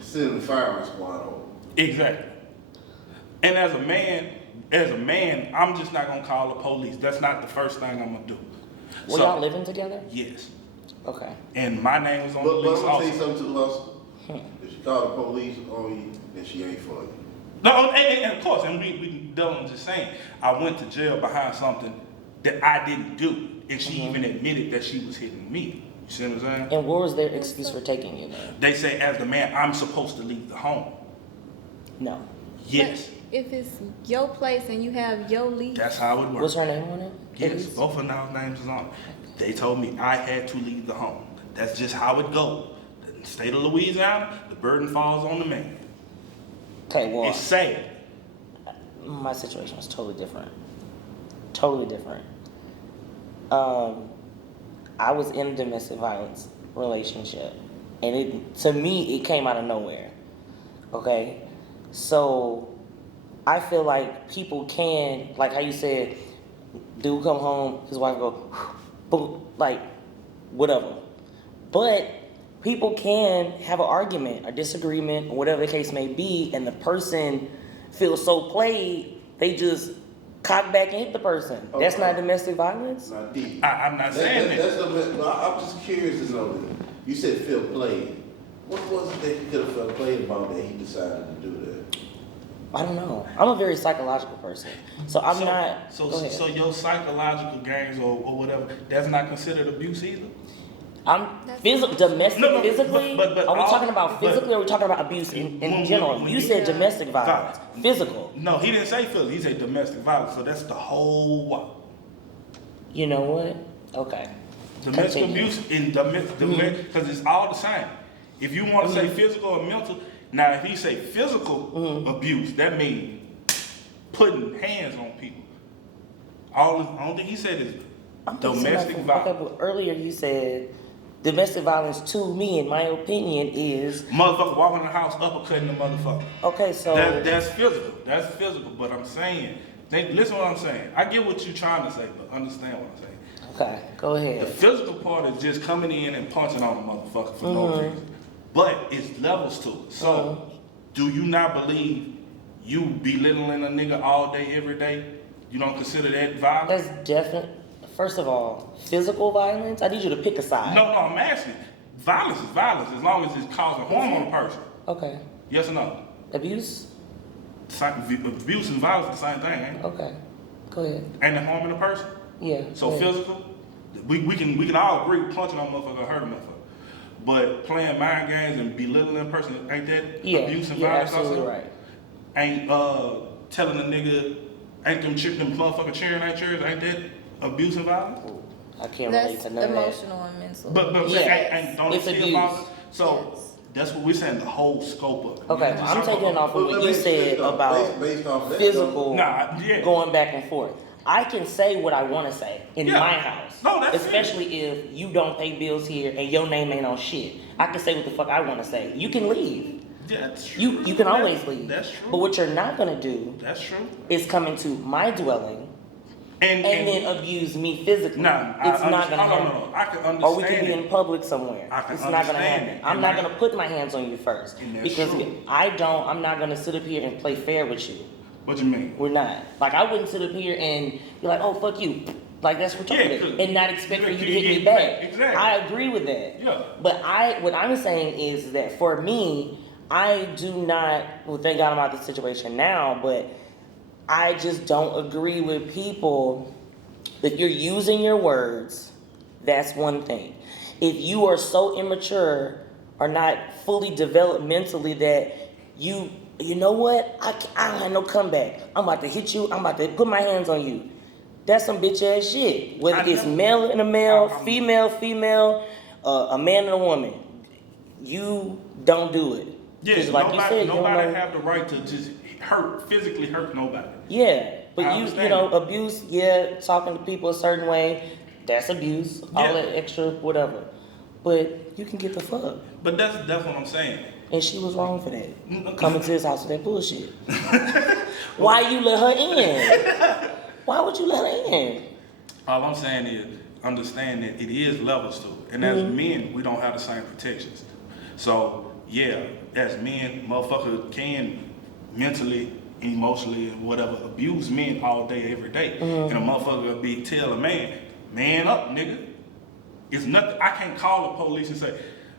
sending the firing squad over. Exactly. And as a man, I'm just not gonna call the police. That's not the first thing I'm gonna do. Were y'all living together? Yes. Okay. And my name was on the But list I'm gonna tell you also. something to the hustle. If she call the police on you, then she ain't for you. No, and of course, and we don't just saying, I went to jail behind something that I didn't do, and she even admitted that she was hitting me. You see what I'm saying? And what was their excuse for taking you there? They say, as the man, I'm supposed to leave the home. No. Yes, But if it's your place and you have your lease, that's how it What's works. her name on it? Yes, Please? both of our names is on it. They told me I had to leave the home. That's just how it goes. The state of Louisiana, the burden falls on the man. Okay, well, It's sad. my situation was totally different. Totally different. I was in a domestic violence relationship, and to me it came out of nowhere. Okay, so I feel like people can, like how you said, dude come home, his wife go, boom, like whatever. But people can have an argument, a disagreement, or whatever the case may be, and the person feels so played, they just cock back and hit the person. Okay. That's not domestic violence? Not deep. I'm not saying that. That's I'm just curious to know that. You said feel played. What was it that he could have felt played about that he decided to do that? I don't know. I'm a very psychological person. So I'm not. Go ahead. So your psychological games or whatever, that's not considered abuse either? I'm domestic No, physically. but are we all- talking about physically or are we talking about abuse in general? You said domestic violence. Physical. No, he didn't say physical. He said domestic violence. So that's the whole what? You know what? Okay. Domestic Continue. abuse in domestic, because it's all the same. If you want to say physical or mental, now if he say physical abuse, that means putting hands on people. Only thing he said is domestic violence. Okay, but earlier you said domestic violence to me, in my opinion, is Motherfucker walking in the house uppercutting the motherfucker. okay. So That's physical. That's physical. But I'm saying, listen what I'm saying. I get what you're trying to say, but understand what I'm saying. okay, go The ahead. physical part is just coming in and punching on the motherfucker for no reason. But it's levels to it. So, do you not believe you belittling a nigga all day, every day? You don't consider that violence? That's definite. First of all, physical violence. I need you to pick a side. No, I'm asking. Violence is violence as long as it's causing harm on a person. Okay. Yes or no? Abuse. Abuse and violence is the same thing, ain't it? Okay. Go ahead. Ain't it harming a person? Yeah. So go ahead. physical, we can all agree punching on a motherfucker hurt a motherfucker. But playing mind games and belittling a person, ain't that Yeah. abuse and You're violence absolutely also? right. Ain't telling a nigga, ain't them motherfucker cheering at yours, ain't that abuse and violence? I can't relate That's to none of that. emotional and mental. But Yeah. don't it It's still abuse. violence? So Yes. that's what we're saying, the whole scope of it. Okay, I'm taking it off of what you said about based off that, physical yeah. going back and forth. I can say what I want to say in Yeah. my house. No, that's especially if you don't pay bills here and your name ain't on shit. I can say what the fuck I want to say. You can leave. Yeah, that's true. You can always leave. That's true. But what you're not gonna do That's true. is come into my dwelling and then abuse me physically. Nah, It's not gonna happen. No. I can understand. Or we can be it. in public somewhere. I can It's not gonna understand happen. it. I'm And not I- gonna put my hands on you first And that's because true. I'm not gonna sit up here and play fair with you. What you mean? We're not. Like I wouldn't sit up here and be like, oh fuck you. Like that's retarded. 'cause And not expect for you to hit me yeah, back. exactly. I agree with that. Yeah. But what I'm saying is that for me, I do not, well thank God I'm out of the situation now, but I just don't agree with people. If you're using your words, that's one thing. If you are so immature or not fully developed mentally that you know what, I don't have no comeback. I'm about to hit you. I'm about to put my hands on you. That's some bitch ass shit. Whether it's male and a male, female, a man and a woman, you don't do it. Yeah, 'Cause like you said, you don't nobody know- have the right to just physically hurt nobody. Yeah, but I you understand know, that. abuse, yeah, talking to people a certain way, that's abuse. All Yeah. that extra whatever. But you can get the fuck. But that's what I'm saying. And she was wrong for that. Coming to his house with that bullshit. Why you let her in? Why would you let her in? All I'm saying is understand that it is levels to it. And as men, we don't have the same protections. So yeah, as men, motherfucker can mentally, emotionally, and whatever abuse men all day, every day. And a motherfucker will tell a man up, nigga. It's nothing. I can't call the police and say,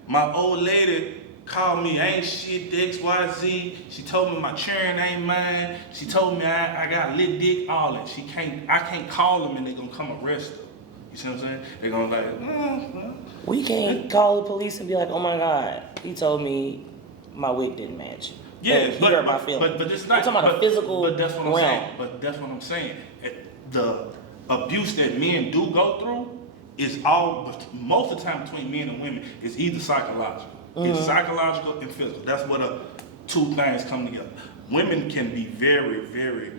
my old lady called me ain't shit, XYZ. She told me my children ain't mine. She told me I got lit dick, all that. I can't call them and they gonna come arrest her. You see what I'm saying? They're gonna like, We can't call the police and be like, oh my God, he told me my wig didn't match. yeah, He hurt my feelings. but it's not. We're talking about a physical But that's what I'm realm. saying. But that's what I'm saying. The abuse that men do go through is most of the time between men and women is either psychological. It's psychological and physical. That's what two things come together. Women can be very, very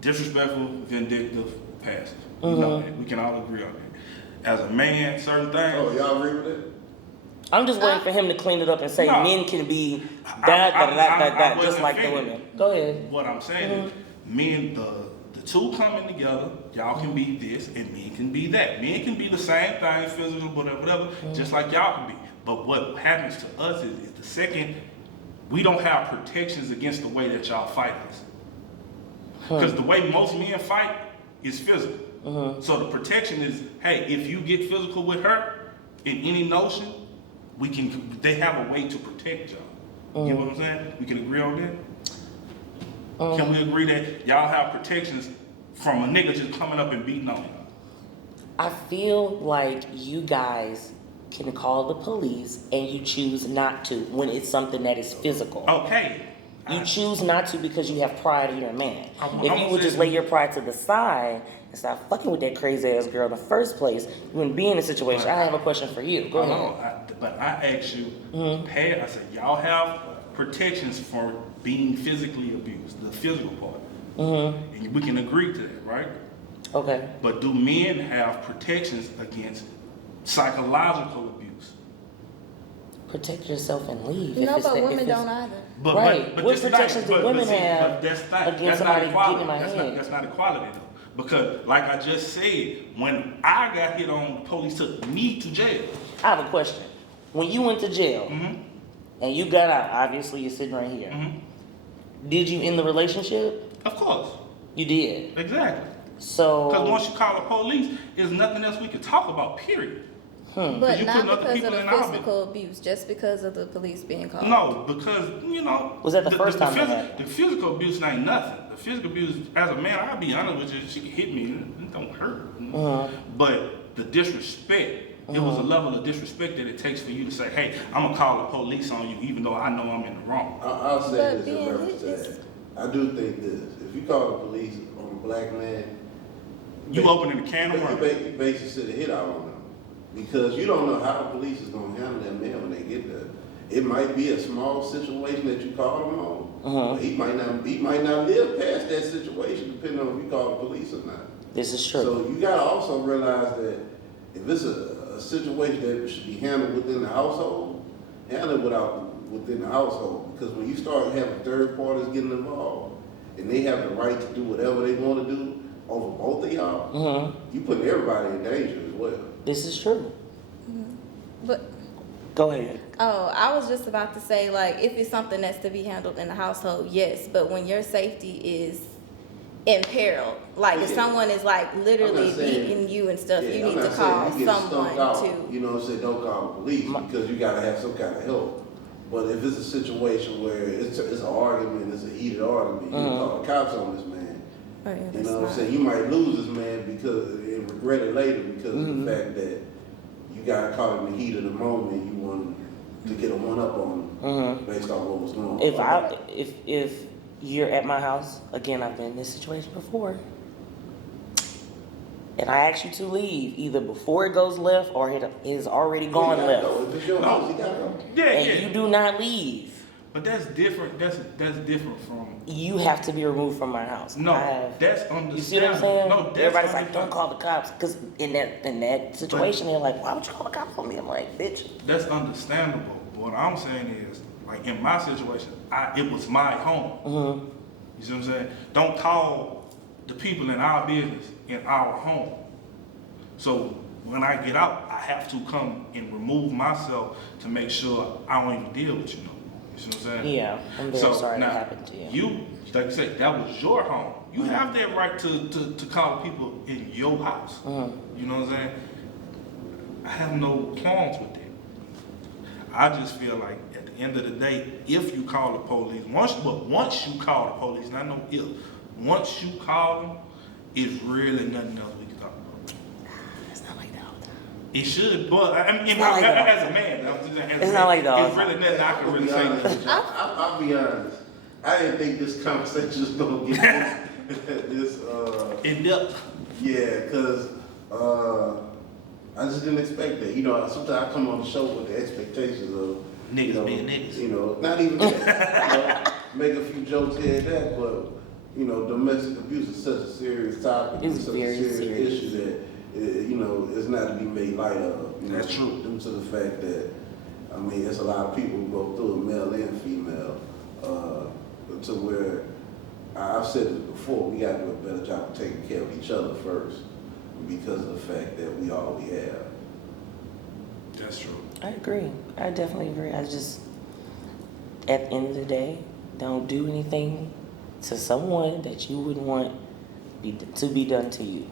disrespectful, vindictive, passive. You know that. We can all agree on that. As a man, certain things. Oh, y'all agree with that? I'm just waiting for him to clean it up and say No. men can be I just wasn't like the finished. women. Go ahead. What I'm saying is, men, the two coming together, y'all can be this and men can be that. Men can be the same thing, physical, whatever, just like y'all can be. But what happens to us is the second, we don't have protections against the way that y'all fight us. Because the way most men fight is physical. So the protection is, hey, if you get physical with her in any notion, they have a way to protect y'all. You know what I'm saying? We can agree on that? Can we agree that y'all have protections from a nigga just coming up and beating on y'all? I feel like you guys can call the police and you choose not to when it's something that is physical. Okay. You choose not to because you have pride in your man. I'm If you would just lay your pride to the side and stop fucking with that crazy ass girl in the first place, you wouldn't be in a situation. I have a question for you. Go ahead. But I asked you, I said, y'all have protections for being physically abused, the physical part. And we can agree to that, right? Okay. But do men have protections against psychological abuse? Protect yourself and leave. No, if it's but if women it's- don't either. Right. What this is protections do women have against against somebody getting in my head? That's not equality though. Because like I just said, when I got hit on, the police took me to jail. I have a question. When you went to jail and you got out, obviously you're sitting right here. Did you end the relationship? Of course. You did. Exactly. So. Because once you call the police, there's nothing else we can talk about, period. But you not putting other because of people the in our physical abuse, just because of the police being called. No, because, you know. Was that the first time that happened? The physical abuse ain't nothing. The physical abuse, as a man, I'll be honest with you, she can hit me, it don't hurt. You know? But the disrespect, it was a level of disrespect that it takes for you to say, hey, I'm going to call the police on you, even though I know I'm in the wrong. I'll say But this in being reference to hit that. is- I do think this. If you call the police on a black man, You opening a can of worms. you basically sit a hit out on them. Because you don't know how the police is going to handle that man when they get there. It might be a small situation that you call him on. But he might not live past that situation depending on if you call the police or not. This is true. So you got to also realize that if it's a situation that should be handled within the household, handle it within the household. Because when you start having third parties getting involved and they have the right to do whatever they want to do over both of y'all, you putting everybody in danger as well. This is true. But Go ahead. oh, I was just about to say, like, if it's something that's to be handled in the household, yes. But when your safety is imperiled, like if someone is like literally I'm not saying- beating you and stuff, Yeah, you I'm need to not call saying you get someone stumped out, to. you know what I'm saying, don't call the police because you gotta have some kind of help. But if it's a situation where it's an argument, it's a heated argument, you call the cops on this man. Oh, yeah, You that's know what I'm not- saying? You might lose this man because and regret it later because of the fact that you got caught in the heat of the moment. You wanted to get a one up on him based on what was going on. If you're at my house, again, I've been in this situation before, and I ask you to leave either before it goes left or it is already gone You gotta left, go. If it's your house, you gotta go. Yeah, and you do not leave, But that's different. That's different from. you have to be removed from my house. No, I have- that's understandable. You see what I'm saying? No, that's Everybody's like, understandable. don't call the cops, because in that situation, they're like, why would you call the cops on me? I'm like, bitch. That's understandable. But what I'm saying is, like in my situation, it was my home. You see what I'm saying? Don't call the people in our business in our home. So when I get out, I have to come and remove myself to make sure I don't even deal with you no more. You see what I'm saying? Yeah, I'm very sorry that happened to you. You, like I said, that was your home. You have that right to call people in your house. You know what I'm saying? I have no qualms with that. I just feel like at the end of the day, if you call the police, once you call the police, not no if, once you call them, it's really nothing else we can talk about. It's not like that all the time. It should, but I mean, It's not like that. as a man, I'm just saying, as a It's man, not like that all it's the really nothing I can I'll really be say. honest with y'all. I'll be honest. I didn't think this conversation was gonna get this In depth. yeah, because I just didn't expect that. You know, sometimes I come on the show with the expectations of Niggas being niggas. You know, not even that. Make a few jokes here and that, but you know, domestic abuse is such a serious topic. It's such very a serious serious issue that you know, it's not to be made light of. You know, That's true. Due to the fact that, I mean, it's a lot of people who go through it, male and female, to where I've said this before. We got to do a better job of taking care of each other first, because of the fact that we all we have. That's true. I agree. I definitely agree. I just, at the end of the day, don't do anything to someone that you wouldn't want to be done to you.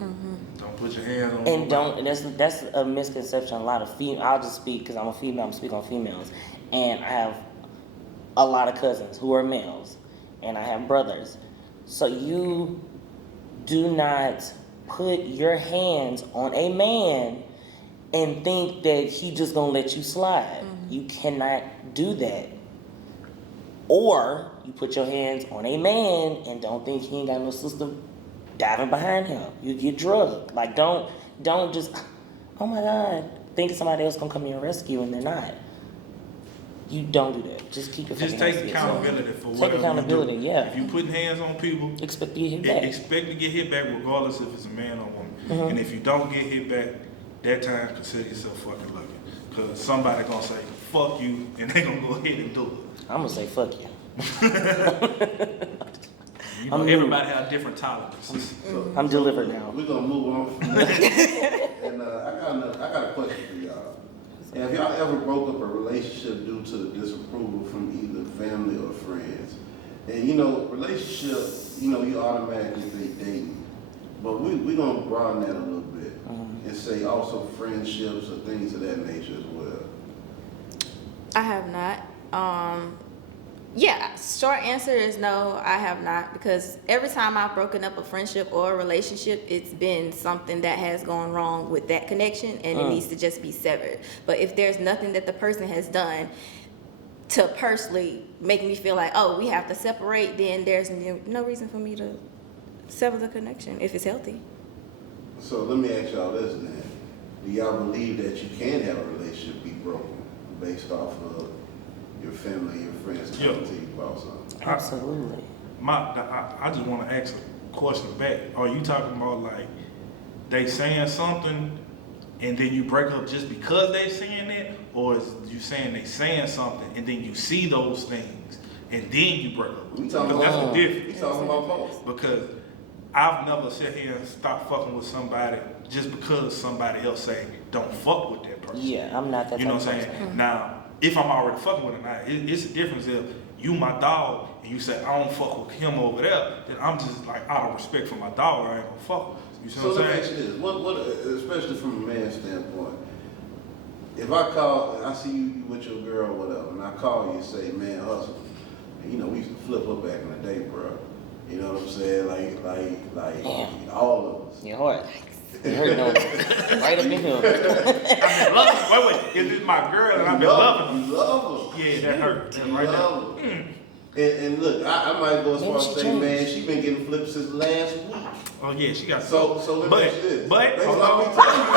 Don't put your hands on. And don't. And that's a misconception. A lot of I'll just speak because I'm a female. I'm speaking on females, and I have a lot of cousins who are males, and I have brothers. So you do not put your hands on a man and think that he just gonna let you slide. You cannot do that. Or you put your hands on a man and don't think he ain't got no sister diving behind him. You get drugged. Like don't just, oh my God, thinking somebody else gonna come in and rescue and they're not. You don't do that. Just keep your Just fucking take hands to accountability yourself. for Take whatever accountability, you do. yeah. If you putting hands on people, Expect you to get hit back. expect to get hit back regardless if it's a man or woman. Mm-hmm. And if you don't get hit back, that time consider yourself fucking lucky. Cause somebody gonna say fuck you and they gonna go ahead and do it. I'm gonna say fuck you. You know, everybody have different tolerances. So, I'm delivered now. We're gonna move on from that. And I got a question for y'all. Have y'all ever broke up a relationship due to the disapproval from either family or friends? And you know, relationship, you know, you automatically think dating. But we gonna broaden that a little bit and say also friendships or things of that nature as well. I have not. Yeah, short answer is no, I have not, because every time I've broken up a friendship or a relationship, it's been something that has gone wrong with that connection and it needs to just be severed. But if there's nothing that the person has done to personally make me feel like, oh, we have to separate, then there's no reason for me to sever the connection if it's healthy. So let me ask y'all this then. Do y'all believe that you can have a relationship be broken based off of your family, your friends coming to you about something? Absolutely. I just want to ask a question back. Are you talking about like they saying something and then you break up just because they saying that, or is you saying they saying something and then you see those things and then you break up? We talking Because that's about the difference. We talking about both. Because I've never sit here and stop fucking with somebody just because somebody else say don't fuck with that person. Yeah, I'm not that You know type what I'm of saying? person. Now, if I'm already fucking with him, now, it's a difference if you my dog and you say I don't fuck with him over there, then I'm just like out of respect for my dog, I ain't gonna fuck with him. You see So what let me I'm ask saying? you this, what, especially from a man's standpoint, if I call, I see you with your girl or whatever, and I call you and say, man, Hustla, you know, we used to flip up back in the day, bro. You know what I'm saying? Like all of us. Your heart. You hurt no right up in here. I've been loving. Wait, is this my girl and I've been loving her? You love her. Yeah, that hurt. That You right there. love her. And look, I might go as far as Maybe she say, changed. man, she been getting flipped since last week. Oh yeah, she got So let me ask you this. But Based hold off on. me telling you,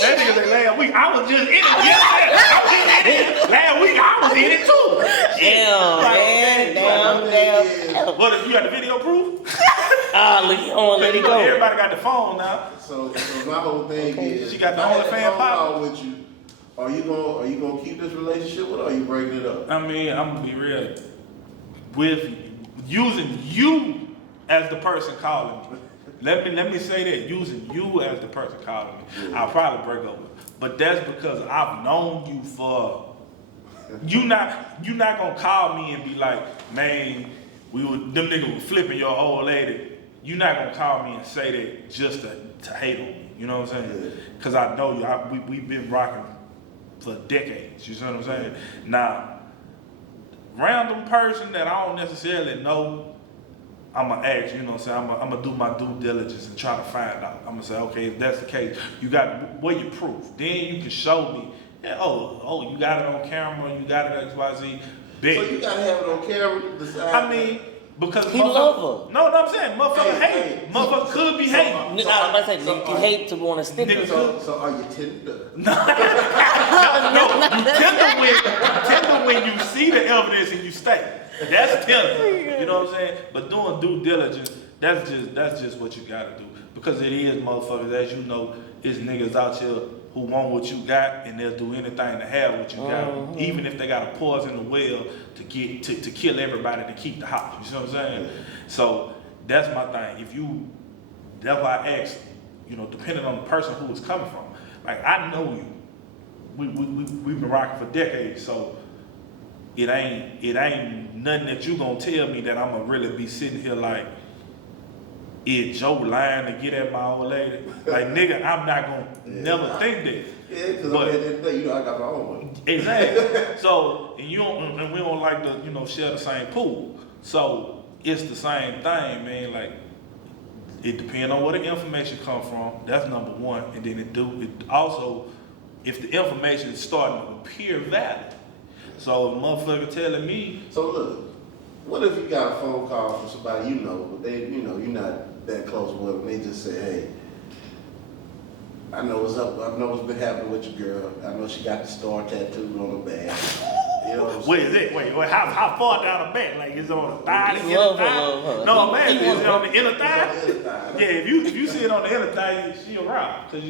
That nigga say last week I was just in it. I was just in it. Last week I was in it too. Damn, man. Damn. What if you got the video proof? Look, you don't let it go. Everybody got the phone now. So my whole thing is, She got the if I had a OnlyFans phone pop? call with you, are you gonna keep this relationship with her, or are you breaking it up? I mean, I'm gonna be real. With using you as the person calling me. Let me say that, using you as the person calling me, I'll probably break up with her. But that's because I've known you for. You not gonna call me and be like, man, them niggas were flipping your old lady. You not gonna call me and say that just to hate on me. You know what I'm saying? Because I know you. We've been rocking for decades. You see what I'm saying? Now, random person that I don't necessarily know, I'm gonna ask. You know what I'm saying? I'm gonna do my due diligence and try to find out. I'm gonna say, okay, if that's the case, you got where your proof. Then you can show me. Yeah, oh, you got it on camera. You got it XYZ. Big. So you gotta have it on camera to decide. I mean, Because He love her. No, I'm saying motherfucker hate. Motherfucker could be hating. I'm about to say, nigga, you hate to want to stick Nigga, with So are you tender? No, you tender when you see the evidence and you stay. That's tender. You know what I'm saying? But doing due diligence, that's just what you gotta do. Because it is motherfuckers, as you know, it's niggas out here who want what you got and they'll do anything to have what you got, even if they gotta poison the well to get to kill everybody to keep the house. You know what I'm saying? So that's my thing. That's why I asked, depending on the person who it's coming from. Like I know you. We've been rocking for decades, so it ain't nothing that you gonna tell me that I'm gonna really be sitting here like, is Joe lying to get at my old lady? Like nigga, I'm not gonna never think that. Yeah, because at the end of the day, I got my own one. Exactly. So and we don't like to share the same pool. So it's the same thing, man. Like it depends on where the information come from. That's number one, and then it also if the information is starting to appear valid. So if a motherfucker telling me. So look, what if you got a phone call from somebody but they, you're not that close with them, and they just say, hey, I know what's up, I know what's been happening with your girl, I know she got the star tattooed on her back. You know what I'm saying? Wait, how far down the back? Like it's on the thigh? He love her. No, man, is it on the inner thigh? It's on the inner thigh. Yeah, if you see it on the inner thigh, she around. Cause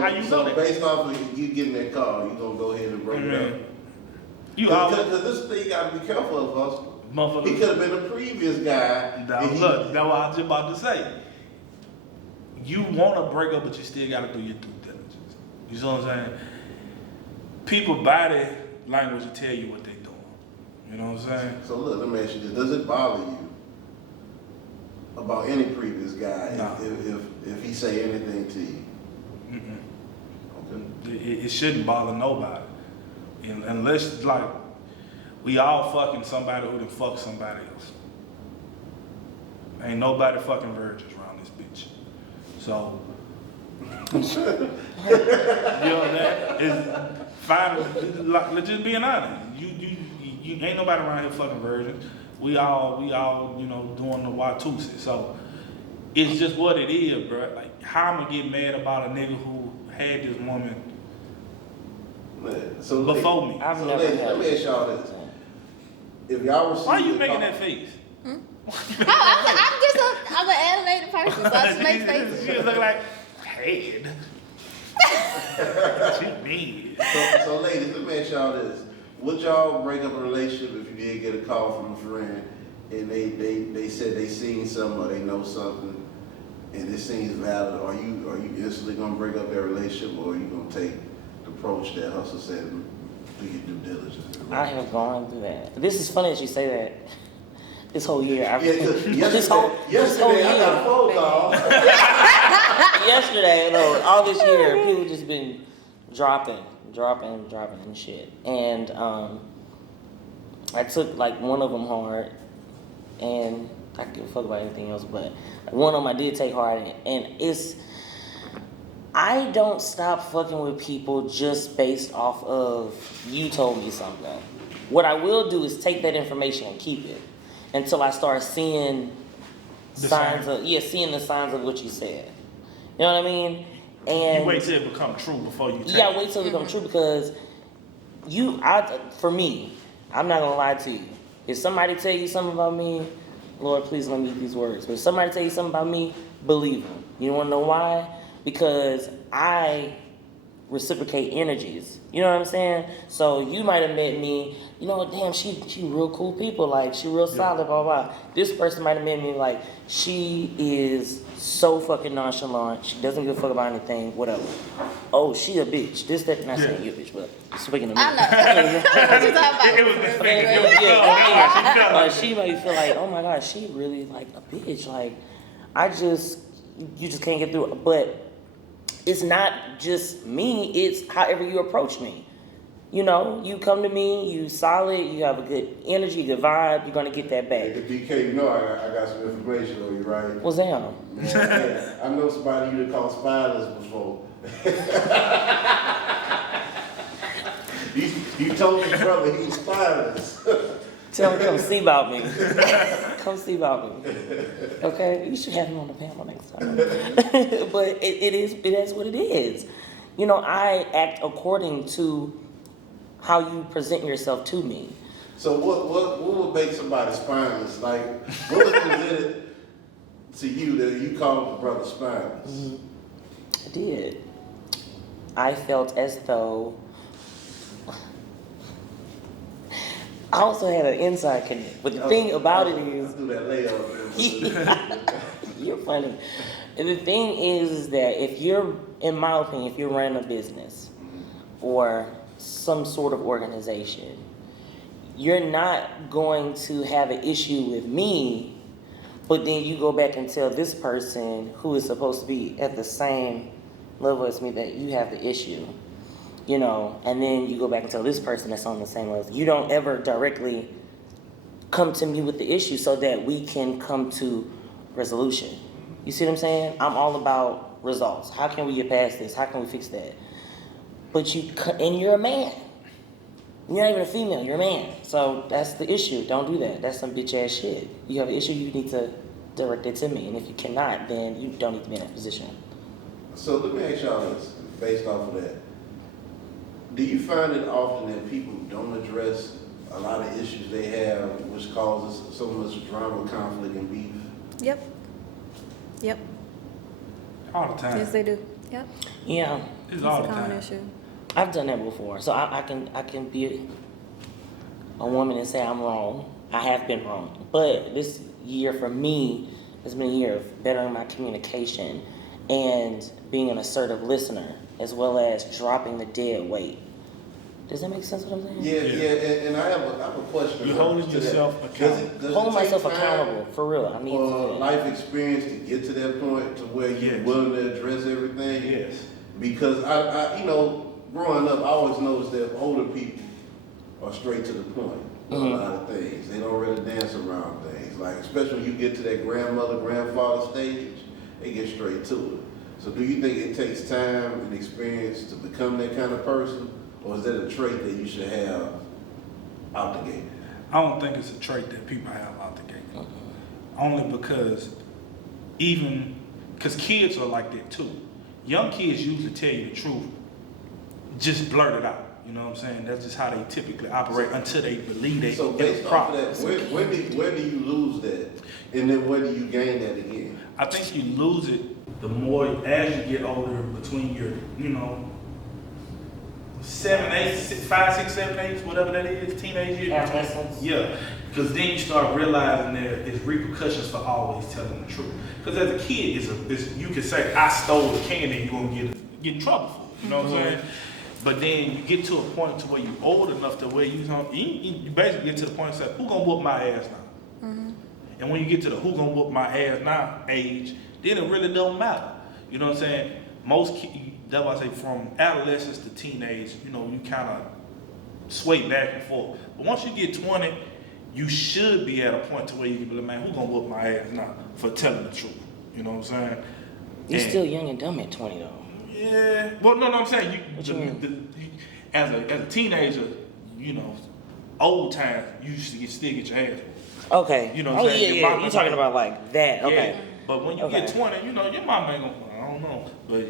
how you know that? Based off of you getting that call, you gonna go ahead and bring it up. Because this thing you gotta be careful of, us. Motherfucker. He could have been a previous guy. Look, that's what I was just about to say. You want to break up, but you still got to do your due diligence. You see what I'm saying? People body language will tell you what they're doing. You know what I'm saying? So look, let me ask you this. Does it bother you about any previous guy if he say anything to you? Okay. It shouldn't bother nobody. Unless, like, we all fucking somebody who done fuck somebody else. Ain't nobody fucking virgins around this bitch. So, you know that? It's fine. Like, just being honest. You ain't nobody around here fucking virgins. We all, doing the Watusi. So, it's just what it is, bro. Like, how I'm gonna get mad about a nigga who had this woman before me? I've never had. Let me ask y'all this. If y'all receive Why are you making that face? I'm an animated person, so I just make faces. She was looking like, head. What you mean? So ladies, let me ask y'all this. Would y'all break up a relationship if you did get a call from a friend and they said they seen something or they know something and it seems valid? Are you instantly gonna break up that relationship, or are you gonna take the approach that Hustla said, do your due diligence? I have gone through that. This is funny that you say that. This whole year, Yesterday I this whole year. got a phone call. Yesterday, all this year, people just been dropping and shit. And I took like one of them hard, and I can give a fuck about anything else, but one of them I did take hard, and I don't stop fucking with people just based off of you told me something. What I will do is take that information and keep it until I start seeing the signs of what you said. You know what I mean? And you wait till it become true before you take it. Wait till it become true, because for me, I'm not gonna lie to you. If somebody tell you something about me, Lord, please let me eat these words. But if somebody tell you something about me, believe them. You wanna know why? Because I reciprocate energies. You know what I'm saying? So you might have met me, damn, she real cool people, like she real solid, blah, blah. This person might have met me like, she is so fucking nonchalant, she doesn't give a fuck about anything, whatever. Oh, she a bitch. This, that, not saying you a bitch, but speaking of me. I know. What you talking about? She might feel like, oh my God, she really like a bitch. Like, you just can't get through it. But it's not just me, it's however you approach me. You come to me, you solid, you have a good energy, good vibe, you're gonna get that back. Hey, Dee Cabe, I got some information on you, right? What's that? Man, I know somebody you done called spiders before. you told your brother he was spiders. Tell him come see about me. Come see about me. Okay? You should have him on the panel next time. But it is what it is. You know, I act according to how you present yourself to me. So what would make somebody spineless? Like, what was presented to you that you called the brother spineless? I did. I felt as though I also had an inside connect. But the thing about it is, I do that layup. you're funny. And the thing is that if you're, in my opinion, if you're running a business or some sort of organization, you're not going to have an issue with me, but then you go back and tell this person who is supposed to be at the same level as me that you have the issue, you know, and then you go back and tell this person that's on the same level. You don't ever directly come to me with the issue so that we can come to resolution. You see what I'm saying? I'm all about results. How can we get past this? How can we fix that? But you're a man. You're not even a female, you're a man. So that's the issue. Don't do that. That's some bitch ass shit. You have an issue, you need to direct it to me. And if you cannot, then you don't need to be in that position. So let me ask y'all this, based off of that. Do you find it often that people don't address a lot of issues they have, which causes so much drama, conflict, and beef? Yep. All the time. Yes, they do. Yep. Yeah, It's all It's the a common time. issue. I've done that before. So I can be a woman and say I'm wrong. I have been wrong. But this year for me has been a year of bettering my communication and being an assertive listener, as well as dropping the dead weight. Does that make sense what I'm saying? Yeah, and I have a question. You're holding to that. yourself accountable. Does it Holding take myself time accountable, for real. I need to do for that. life experience to get to that point to where you're Yes. willing to address everything? Yes. Because I growing up, I always noticed that older people are straight to the point with a lot of things. They don't really dance around things. Like, especially when you get to that grandmother, grandfather stage, they get straight to it. So do you think it takes time and experience to become that kind of person? Or is that a trait that you should have out the gate? I don't think it's a trait that people have out the gate. Only because because kids are like that too. Young kids usually tell you the truth, just blurt it out. You know what I'm saying? That's just how they typically operate until they believe they So in based the off of process. that, where do you lose that? And then where do you gain that again? I think you lose it the more as you get older, between your, 7, 8, 5, 6, 7, 8, whatever that is, teenage years. Adolescence. Yeah, because then you start realizing there is repercussions for always telling the truth. Because as a kid, you can say, I stole the candy, and you're going to get in trouble for it. You know what I'm saying? But then you get to a point to where you're old enough to where you basically get to the point and say, who gonna whoop my ass now? And when you get to the who gonna whoop my ass now age, then it really don't matter. You know what I'm saying? Most kids, that's why I say from adolescence to teenage, you kind of sway back and forth. But once you get 20, you should be at a point to where you can be like, man, who gonna whoop my ass now for telling the truth? You know what I'm saying? You're And- still young and dumb at 20 though. Yeah. Well, no, I'm saying What you mean? as a teenager, old times you used to still get your ass whooped. Okay. You know what I'm saying? Your Yeah. mama You're talking might- about like that. Okay. Yeah. But when you Okay. get 20, your mama ain't gonna. I don't know. But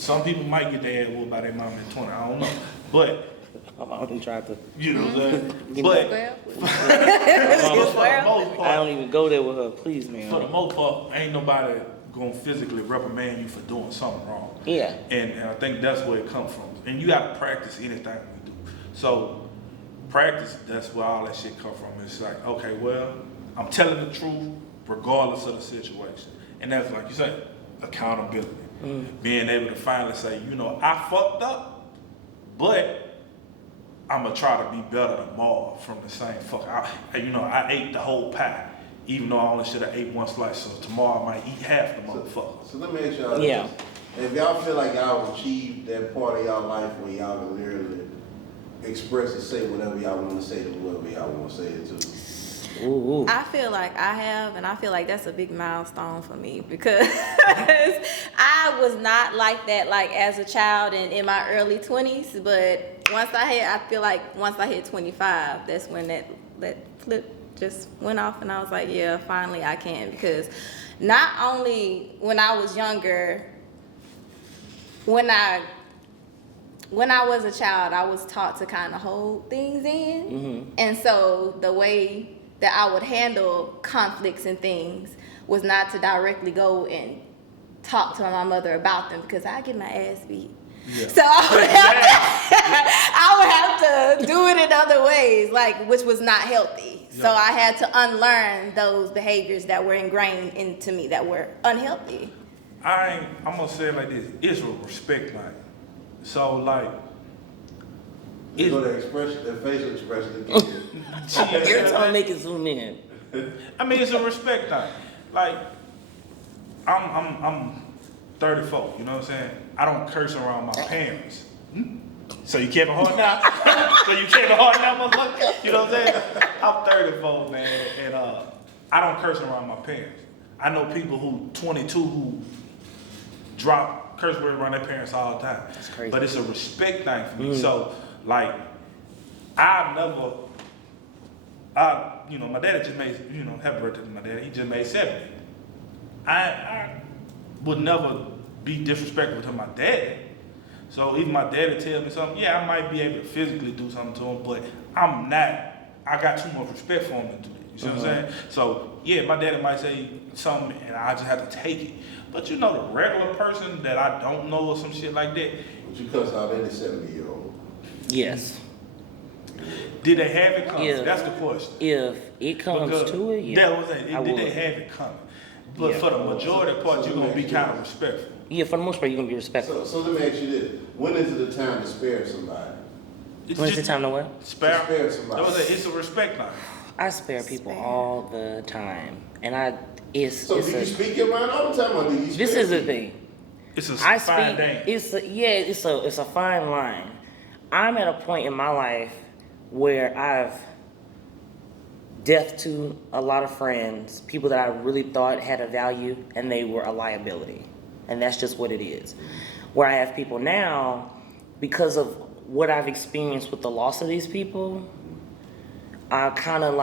some people might get their ass whooped by their mama at 20. I don't know. But My mom done tried to. you know what I'm saying? Give me But Well, for the most I part, don't even go there with her, please, man. for the most part, ain't nobody gonna physically reprimand you for doing something wrong. Yeah. And I think that's where it comes from. And you gotta practice anything we do. So practice, that's where all that shit come from. It's like, okay, well, I'm telling the truth regardless of the situation. And that's like you said, accountability. Being able to finally say, I fucked up, but I'm gonna try to be better tomorrow from the same fuck. I ate the whole pie, even though I only should have ate one slice. So tomorrow I might eat half the motherfucker. So let me ask y'all Yeah. this. If y'all feel like y'all achieved that part of y'all life where y'all can literally express and say whatever y'all want to say to whoever y'all want to say it to. Ooh. I feel like I have, and I feel like that's a big milestone for me because I was not like that as a child and in my early 20s, but once I hit 25, that's when that that flip just went off, and I was like, yeah, finally I can. Because not only when I was younger, when I was a child, I was taught to kind of hold things in. Mm-hmm. And so the way that I would handle conflicts and things was not to directly go and talk to my mother about them, because I get my ass beat. Yeah. So I would have to do it in other ways, like, which was not healthy. Yeah. So I had to unlearn those behaviors that were ingrained into me that were unhealthy. I'm gonna say it like this: it's a respect line. So like, You know that expression, that facial expression again. Every time I make it zoom in. I mean, it's a respect thing. Like, I'm 34. You know what I'm saying? I don't curse around my parents. So you kept a hard now? So you kept a hard now, motherfucker? You know what I'm saying? I'm 34, man, and I don't curse around my parents. I know people who 22 who drop curse words around their parents all the time. That's crazy. But it's a respect thing for me. So, like, my daddy just made, happy birthday to my daddy. He just made 70. I would never be disrespectful to my dad. So even my daddy tell me something, yeah, I might be able to physically do something to him, but I got too much respect for him to do that. You see what I'm saying? So yeah, my daddy might say something and I just have to take it. But the regular person that I don't know or some shit like that. But you cuss out any 70-year-old. Yes. Did they have it coming? Yeah. That's the question. If it comes Because to it, yeah. That was it. I Did would. they have it coming? But Yeah. for the majority part, you're gonna be kind of respectful. Yeah, for the most part, you're going to be respectful. So let me ask you this. When is it the time to spare somebody? It's When's the just time to what? spare. To spare somebody. That was it. It's a respect thing. I spare people all the time. And So do you speak your mind all the time, or do you spare this is the people? thing. It's a I fine speak. thing. It's a fine line. I'm at a point in my life where I've deaf to a lot of friends, people that I really thought had a value, and they were a liability, and that's just what it is. Where I have people now, because of what I've experienced with the loss of these people, I kind of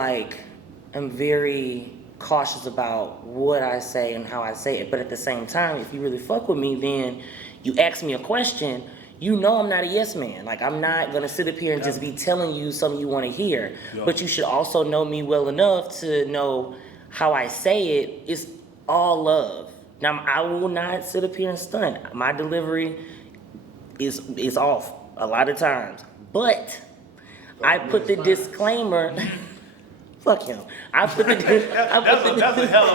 am very cautious about what I say and how I say it. But at the same time, if you really fuck with me, then you ask me a question, I'm not a yes man. I'm not gonna sit up here and just be telling you something you wanna hear. Yeah. But you should also know me well enough to know how I say it is all love. Now, I will not sit up here and stunt. My delivery is off a lot of times. But I put the disclaimer. Fuck him. That's a hell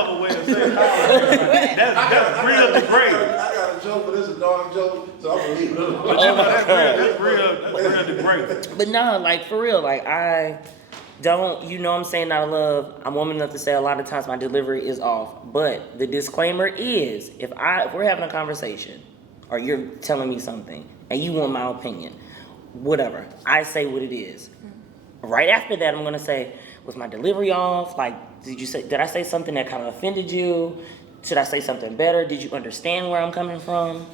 of a way to say it. That's real degrading. I got a joke, but it's a dark joke, so I'm gonna leave it alone. That's real degrading. But no, for real, I don't, I'm saying out of love, I'm woman enough to say a lot of times my delivery is off. But the disclaimer is, if we're having a conversation, or you're telling me something, and you want my opinion, whatever, I say what it is. Right after that, I'm gonna say, was my delivery off? Did I say something that kind of offended you? Should I say something better? Did you understand where I'm coming from?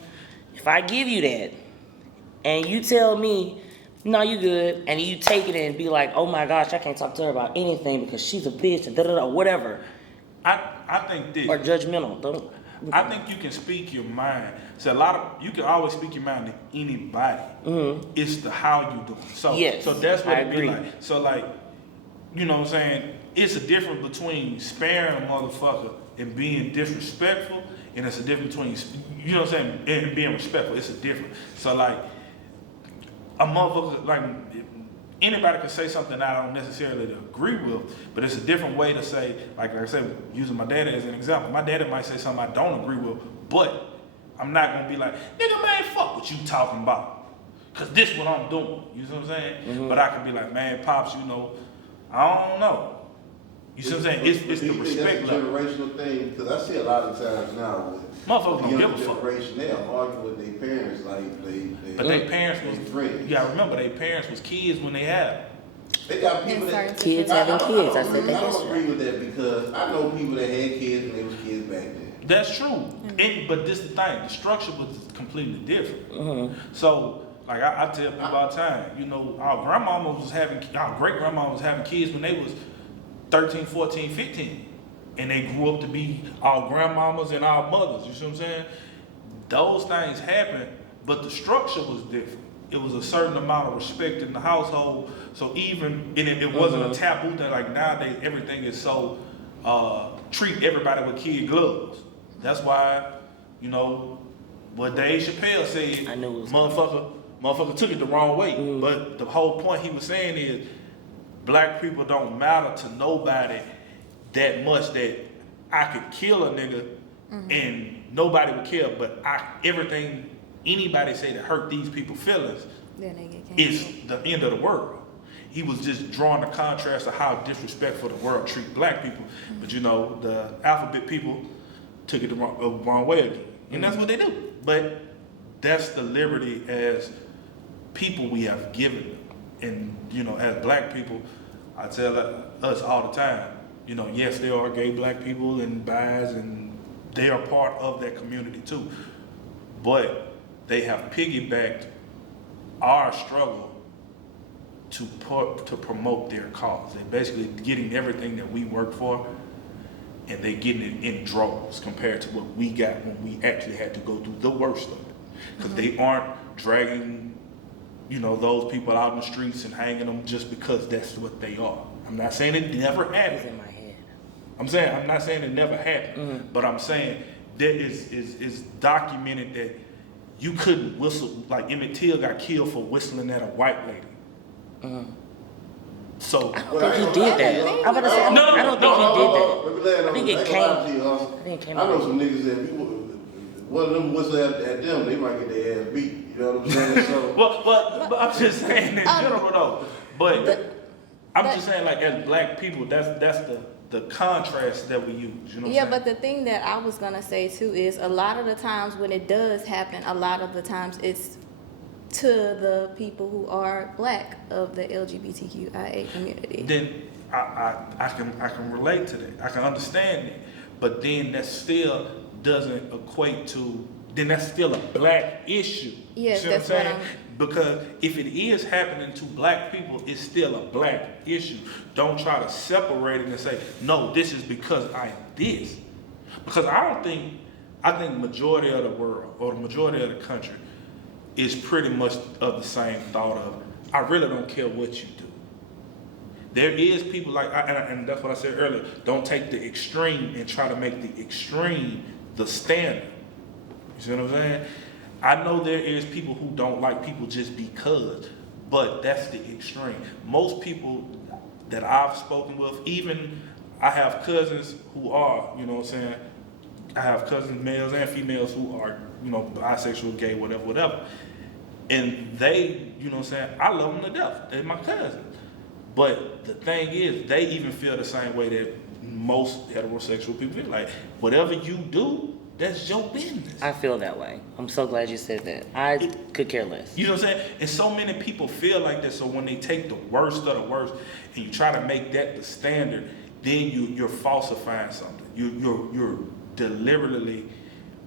If I give you that, and you tell me, no, you good, and you take it and be like, oh my gosh, I can't talk to her about anything because she's a bitch, and whatever. I think this. Or judgmental. I think you can speak your mind. So you can always speak your mind to anybody. Mm-hmm. It's the how you do it. So, Yes, so that's what I it be agree. like. So you know what I'm saying? It's a difference between sparing a motherfucker and being disrespectful, and it's a difference between, you know what I'm saying, and being respectful. It's a difference. So a motherfucker, anybody can say something I don't necessarily agree with, but it's a different way to say, like I said, using my daddy as an example. My daddy might say something I don't agree with, but I'm not gonna be like, nigga, man, fuck what you talking about, cause this what I'm doing. You see what I'm saying? Mm-hmm. But I can be like, man, pops, I don't know. You see what I'm saying? It's the respect That's a level. generational thing, because I see a lot of times now with Motherfuckers the don't younger give a fuck. generation, they'll argue with their parents But their parents they was, friends. you gotta remember, their parents was kids when they had them. They got people that Kids having kids. I said I that don't yesterday. agree with that, because I know people that had kids and they was kids back then. That's true. But this is the thing, the structure was completely different. Mm-hmm. So Like I tell people all the time, you know, our great grandmama was having kids when they was 13, 14, 15. And they grew up to be our grandmamas and our mothers, you see what I'm saying? Those things happen, but the structure was different. It was a certain amount of respect in the household. So even, and it wasn't a taboo thing, like nowadays everything is so, treat everybody with kid gloves. That's why, you know, what Dave Chappelle said, I knew it was motherfucker took it the wrong way. But the whole point he was saying is, black people don't matter to nobody that much that I could kill a nigga and nobody would care, but everything anybody say that hurt these people's feelings is the end of the world. He was just drawing the contrast of how disrespectful the world treat black people. But you know, the alphabet people took it the wrong way again. And that's what they do. But that's the liberty as people we have given them. And you know, as black people, I tell us all the time, you know, yes, there are gay black people and bis, and they are part of that community too. But they have piggybacked our struggle to promote their cause. They're basically getting everything that we work for, and they're getting it in droves compared to what we got when we actually had to go through the worst of it. Because they aren't dragging, you know, those people out in the streets and hanging them just because that's what they are. I'm not saying it never happened. in my head. I'm not saying it never happened, but I'm saying that is documented that you couldn't whistle, like Emmett Till got killed for whistling at a white lady. So I don't think he did that. I'm about to say, I don't think he did that. Let me lay it I on think you. it I ain't gonna lie to came. you, I think it came. I know some niggas that people, one of them whistle at them, they might get their ass beat. You know what I'm saying? So, but I'm just saying in general though. But I'm just saying, like, as black people, that's the contrast that we use. You know what I'm saying? But the thing that I was gonna say too is a lot of the times when it does happen, a lot of the times it's to the people who are black of the LGBTQIA community. Then I can relate to that. I can understand that. But then that still doesn't equate to, then that's still a black issue. Yes, you see that's what I'm what saying? Because if it is happening to black people, it's still a black issue. Don't try to separate it and say, no, this is because I am this. Because I think majority of the world or the majority of the country is pretty much of the same thought of, I really don't care what you do. There is people like, and that's what I said earlier, don't take the extreme and try to make the extreme the standard. You see what I'm saying? I know there is people who don't like people just because, but that's the extreme. Most people that I've spoken with, even I have cousins who are, you know what I'm saying, I have cousins, males and females who are, you know, bisexual, gay, whatever. And they, you know what I'm saying, I love them to death. They're my cousins. But the thing is, they even feel the same way that most heterosexual people feel. Like, whatever you do, that's your business. I feel that way. I'm so glad you said that. I could care less. You know what I'm saying? And so many people feel like that. So when they take the worst of the worst and you try to make that the standard, then you're falsifying something. You're deliberately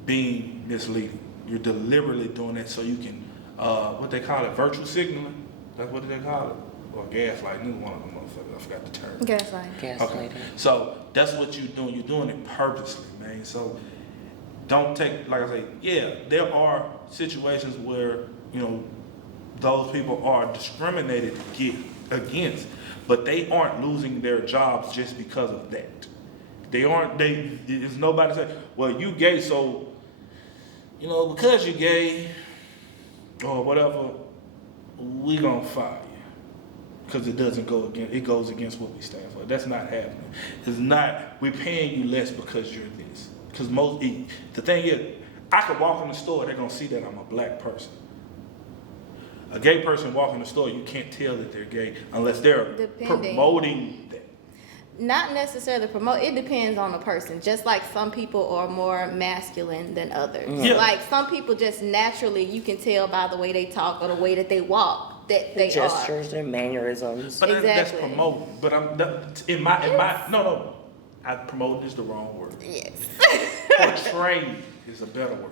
being misleading. You're deliberately doing that so you can, what they call it, virtue signaling. That's what they call it. Or gaslighting. One of them motherfuckers. I forgot the term. Gaslighting. Okay. So that's what you're doing. You're doing it purposely, man. So don't take, like I say, yeah, there are situations where, you know, those people are discriminated against, but they aren't losing their jobs just because of that. There's nobody saying, well, you gay, so, you know, because you're gay or whatever, we gonna fire you. Because it doesn't go against, it goes against what we stand for. That's not happening. It's not, we're paying you less because you're this. Because the thing is, I could walk in the store, they're gonna see that I'm a black person. A gay person walking in the store, you can't tell that they're gay unless they're promoting that. Not necessarily promote, it depends on the person. Just like some people are more masculine than others. Yeah. Like some people just naturally, you can tell by the way they talk or the way that they walk that they gestures, their mannerisms. But exactly. that's promoting. But I promoting is the wrong word. Yes. Portraying is a better word.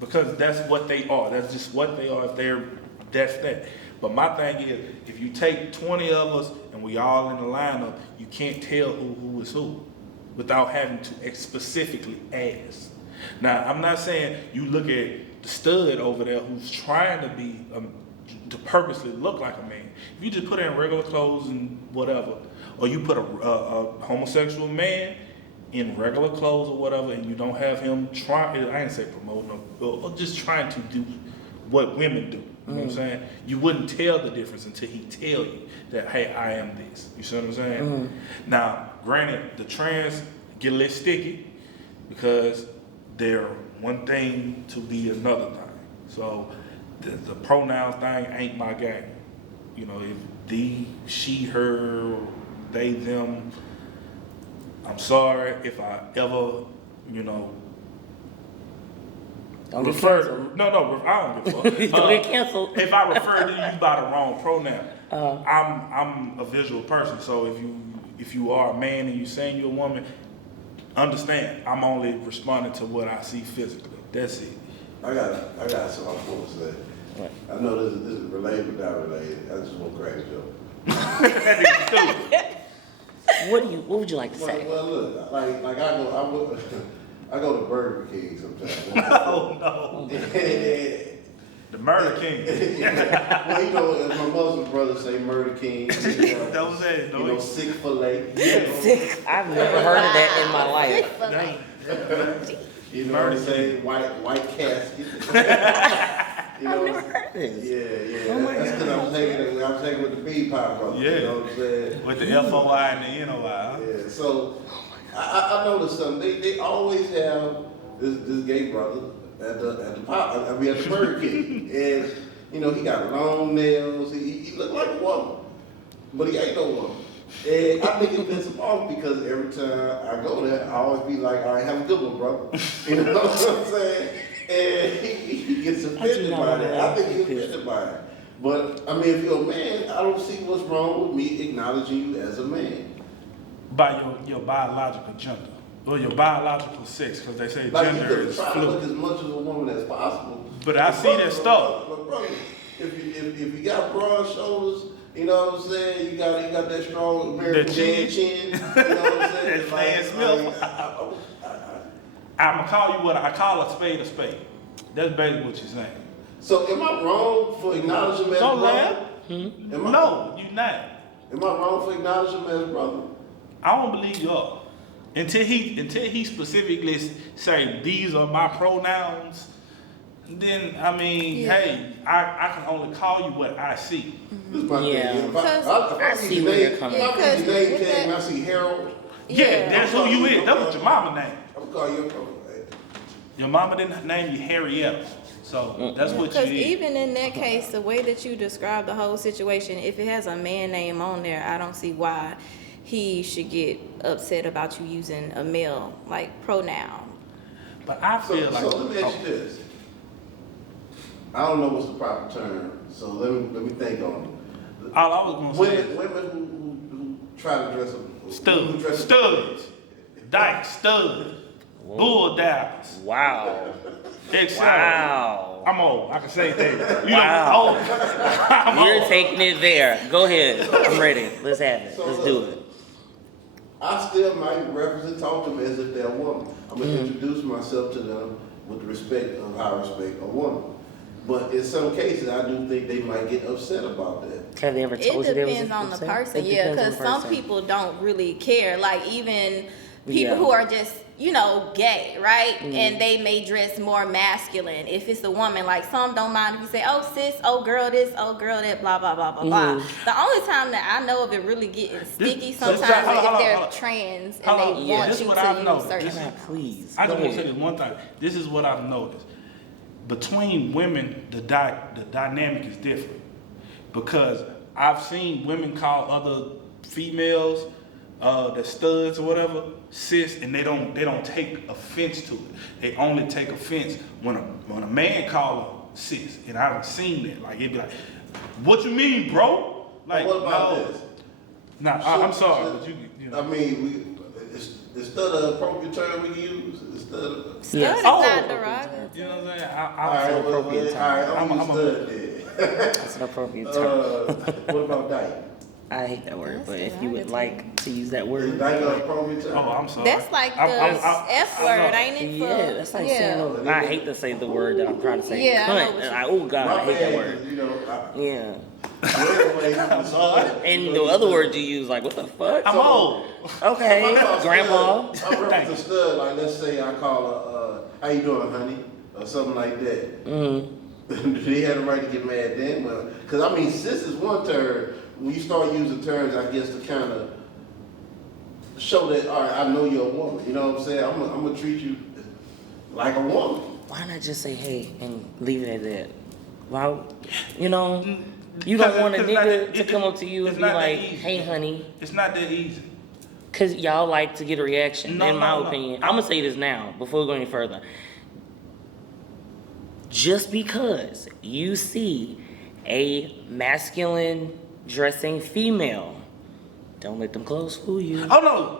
Because that's what they are. That's just what they are. If they're that's that. But my thing is, if you take 20 of us and we all in the lineup, you can't tell who is who without having to specifically ask. Now, I'm not saying you look at the stud over there who's trying to be, to purposely look like a man. If you just put her in regular clothes and whatever, or you put a homosexual man in regular clothes or whatever, and you don't have him trying, I ain't say promoting, or just trying to do what women do. You know what I'm saying? You wouldn't tell the difference until he tell you that, hey, I am this. You see what I'm saying? Now, granted, the trans get a little sticky because they're one thing to be another thing. So the pronoun thing ain't my game. You know, if the, she, her, they, them, I'm sorry if I ever, you know, Don't get refer. canceled. No, I don't give a fuck. Don't get canceled. If I refer to you by the wrong pronoun, I'm a visual person. So if you are a man and you saying you're a woman, understand I'm only responding to what I see physically. That's it. I got something I want to say. What? I know this is related but not related. I just want to crack a joke. That nigga's stupid. What would you like to say? Well, look, like I go to Burger King sometimes. No. The Murder King. Well, you know, as my Muslim brothers say, Murder King. Don't say it. You know, Chick-fil-A. I've never heard of that in my life. You know what I'm saying? White casket. You know, I've never heard of this. Yeah. Oh my That's because I'm taking with the Bee Pie brothers. Yeah. You know what I'm saying? With the FOI and the NOI. Huh? Yeah. So I noticed something. They always have this gay brother at the Burger King, and you know he got long nails. He look like a woman, but he ain't no woman. And I think it pisses him off because every time I go there, I always be like, all right, have a good one, brother. You know what I'm saying? And he gets offended by that. I think he's offended by it. But, I mean, if you're a man, I don't see what's wrong with me acknowledging you as a man. By your biological gender. Or your biological sex, because they say Like, gender you is try to look fluid. as much as a woman as possible. But I see that stuff. But brother, if you got broad shoulders, you know what I'm saying? You got that strong American chin. You know what I'm saying? That Stan Smith. I'm gonna call you what I call a spade a spade. That's basically what you're saying. So am I wrong for acknowledging him as Don't brother? laugh. No, you're not. Am I wrong for acknowledging him as brother? I don't believe you are. Until he specifically say these are my pronouns, then I mean, hey, I can only call you what I see. This is my Yeah. thing. If I see where you're coming from. from. If I read your name tag and I see Harold, Yeah, that's who you is. That's what your mama name. I'm gonna call you a pro. Your mama didn't name you Harrietta, so that's what you Because is. even in that case, the way that you describe the whole situation, if it has a man name on there, I don't see why he should get upset about you using a male like pronoun. But I feel like So let me ask you this. I don't know what's the proper term, so let me think on it. all I was gonna say Women who try to dress up. studs, dykes, studs, bull dowels, Wow. etc. Wow. I'm old. I can say that. You Wow. know, I'm You're old. taking it there. Go ahead. I'm ready. Let's have it. Let's do it. I still might represent, talk to them as if they're a woman. I'm gonna introduce myself to them with the respect of how I respect a woman. But in some cases, I do think they might get upset about that. Have they ever told you It there was depends a on the upset? person, It yeah, depends on because the some person. people don't really care. Like even people Yeah. who are just, you know, gay, right? And they may dress more masculine. If it's a woman, like some don't mind if you say, oh sis, oh girl this, oh girl that, blah, blah, blah, blah, blah. The only time that I know of it really getting sticky sometimes is if they're trans and Hold they on. want This you is what to I've use noticed. certain. This is- Please. I just Go want to say ahead. this one thing. This is what I've noticed. Between women, the dynamic is different. Because I've seen women call other females, the studs or whatever, sis, and they don't take offense to it. They only take offense when a man call her sis. And I haven't seen that. Like it'd be like, what you mean, bro? Like, What about no. this? Nah, I'm sorry, but you know. I mean, is stud an appropriate term we can use? Is stud? Stud Yes. is Oh. not derogatory. You know what I'm saying? All right, appropriate all right, time. I'm I'm a a- stud then. That's an appropriate term. What about dyke? I hate that word, That's but a if you would derogatory. like to use that Is word. dyke an appropriate term? Oh, I'm sorry. That's like the F I word, know. ain't it? Yeah, that's like saying, Yeah. I hate to say the word that I'm trying to say. Yeah, I know Cunt. what you- And oh God, I My hate that bad, word. you know, Yeah. and And the other word you use, like, what the fuck? I'm old. Okay, grandpa. I'm referencing stud, like let's say I call her, how you doing, honey? Or something like that. Mm. Do they have the right to get mad then? Well, because I mean, sis is one term. When you start using terms, I guess to kind of show that, all right, I know you're a woman. You know what I'm saying? I'm gonna treat you like a woman. Why not just say hey and leave it at that? Why, you know, you don't want a Because nigga to come up to you and it's be not that like, easy. hey honey, It's not that easy. because y'all like to get a reaction, No, in my no, no. opinion. I'm going to say this now, before we go any further. Just because you see a masculine dressing female, don't let them clothes fool you. Oh no!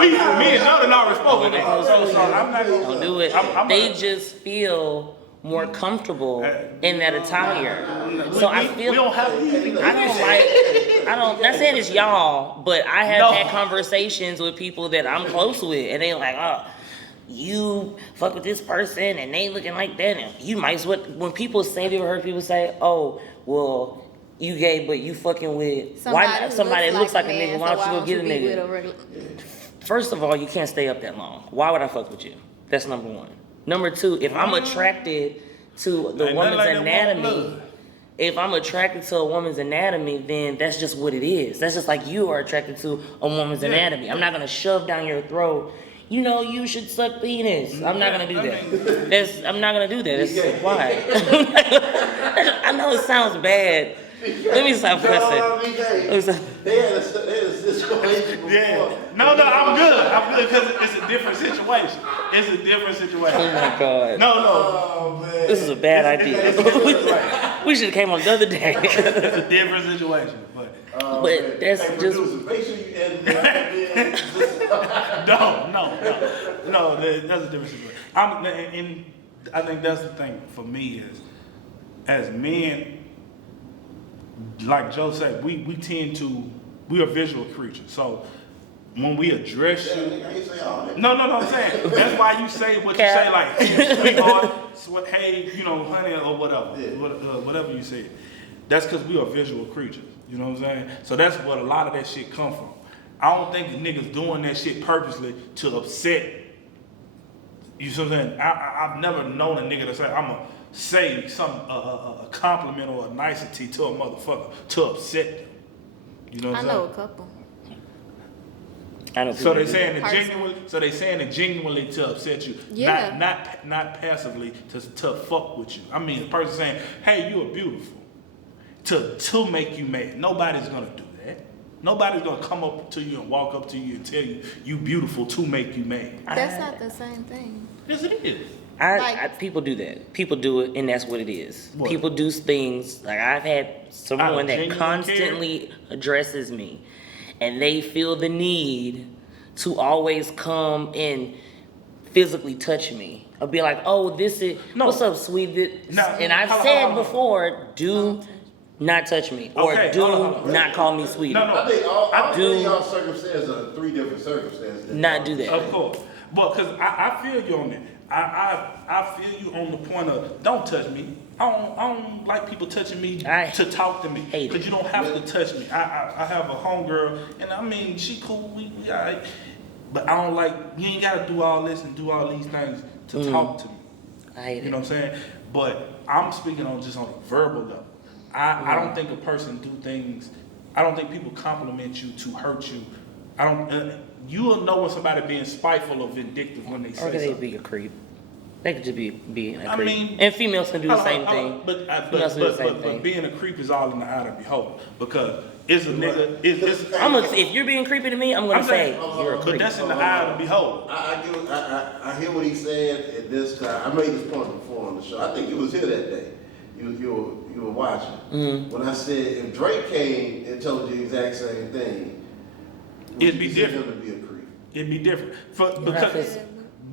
Me and Jordan already spoke on that. So I'm not gonna Don't do it. I'm They just feel more comfortable in that attire. So I feel we don't have to. I don't, not saying it's y'all, but I have No. had conversations with people that I'm close with, and they like, oh, you fuck with this person, and they looking like that, and you might as well, when people say, have you ever heard people say, oh, well, you gay, but you fucking with, somebody that looks like a nigga, why don't you go get a nigga? First of all, you can't stay up that long. Why would I fuck with you? That's number one. Number two, if I'm attracted to the Ain't woman's nothing like that woman anatomy, blood. if I'm attracted to a woman's anatomy, then that's just what it is. That's just like you are attracted to a woman's anatomy. I'm not gonna shove down your throat, you know, you should suck penis. I'm not gonna do that. I'm not gonna do that. That's why. I know it sounds bad. Let me stop cussing. They had a situation before. Yeah. No, I'm good because it's a different situation. It's a different situation. Oh my God. No. Oh man. This is a bad idea. We should have came on the other day. It's a different situation, but Oh, But man. that's Hey, just- producer, make sure you edit that in. no, that's a different situation. And I think that's the thing for me is, as men, like Joe said, we are visual creatures. So when we address Yeah, you, nigga, I ain't say all that. no, I'm saying that's why you say what you say, like, hey, sweetheart, hey, you know, honey, or whatever, Yeah. whatever you say. That's because we are visual creatures. You know what I'm saying? So that's what a lot of that shit come from. I don't think the niggas doing that shit purposely to upset. You see what I'm saying? I've never known a nigga to say, I'm gonna say a compliment or a nicety to a motherfucker to upset them. You know what I I'm know saying? a couple. I don't So think they saying it Person. genuinely. So they saying it genuinely to upset you, Yeah. not passively to fuck with you. I mean, the person saying, "Hey, you are beautiful," to make you mad. Nobody's gonna do that. Nobody's gonna come up to you and walk up to you and tell you beautiful to make you mad. That's not the same thing. Yes, it is. People do that. People do it, and that's what it is. What? People do things like I've had Out someone of that genuine constantly addresses me, and they feel the need to always come and physically touch me. I'll be like, "Oh, this is No. what's up, sweetie?" No. And I've Hold on, said hold on. before, do not touch me, or Okay, do hold on. not call me sweetie. No. I think all I three do- of y'all circumstances are three different circumstances. Not do that. Of course. But because I feel you on it. I feel you on the point of don't touch me. I don't like people touching me to talk to me. Hate it. Because you don't have to touch me. I have a homegirl, and I mean, she cool, we all right. But I don't like, you ain't got to do all this and do all these things to talk to me. I hate You it. know what I'm saying? But I'm speaking on just on a verbal level. I don't think a person do things, I don't think people compliment you to hurt you. You will know when somebody being spiteful or vindictive when they Or say could they something. be a creep? They could just be a I creep. mean- And females can do the same thing. But Females do the same thing. being a creep is all in the eye of the beholder. Because it's a nigga, it's If you're being creepy to me, I'm gonna I'm say saying, you're a but creep. that's in the eye of the beholder. I hear what he said at this time. I made this point before on the show. I think you was here that day. You were watching. Mm-hmm. When I said if Drake came and told you the exact same thing, would It'd you be consider different. him to be a creep? It'd be different.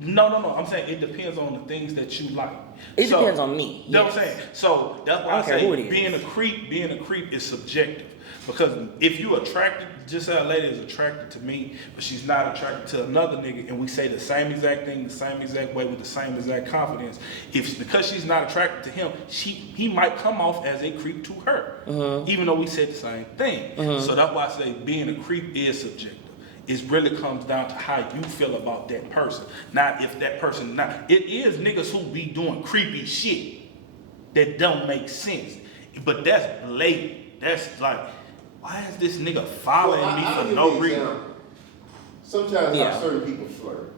No. I'm saying it depends on the things that you like. It depends on me. You know what I'm saying? So that's why I care who it say is. being a creep is subjective. Because if you attracted, just say a lady is attracted to me, but she's not attracted to another nigga, and we say the same exact thing, the same exact way, with the same exact confidence, because she's not attracted to him, he might come off as a creep to her, even though we said the same thing. So that's why I say being a creep is subjective. It really comes down to how you feel about that person. Not if that person, it is niggas who be doing creepy shit that don't make sense. But that's blatant. That's like, why is this nigga following me for no reason? Sometimes how certain people flirt.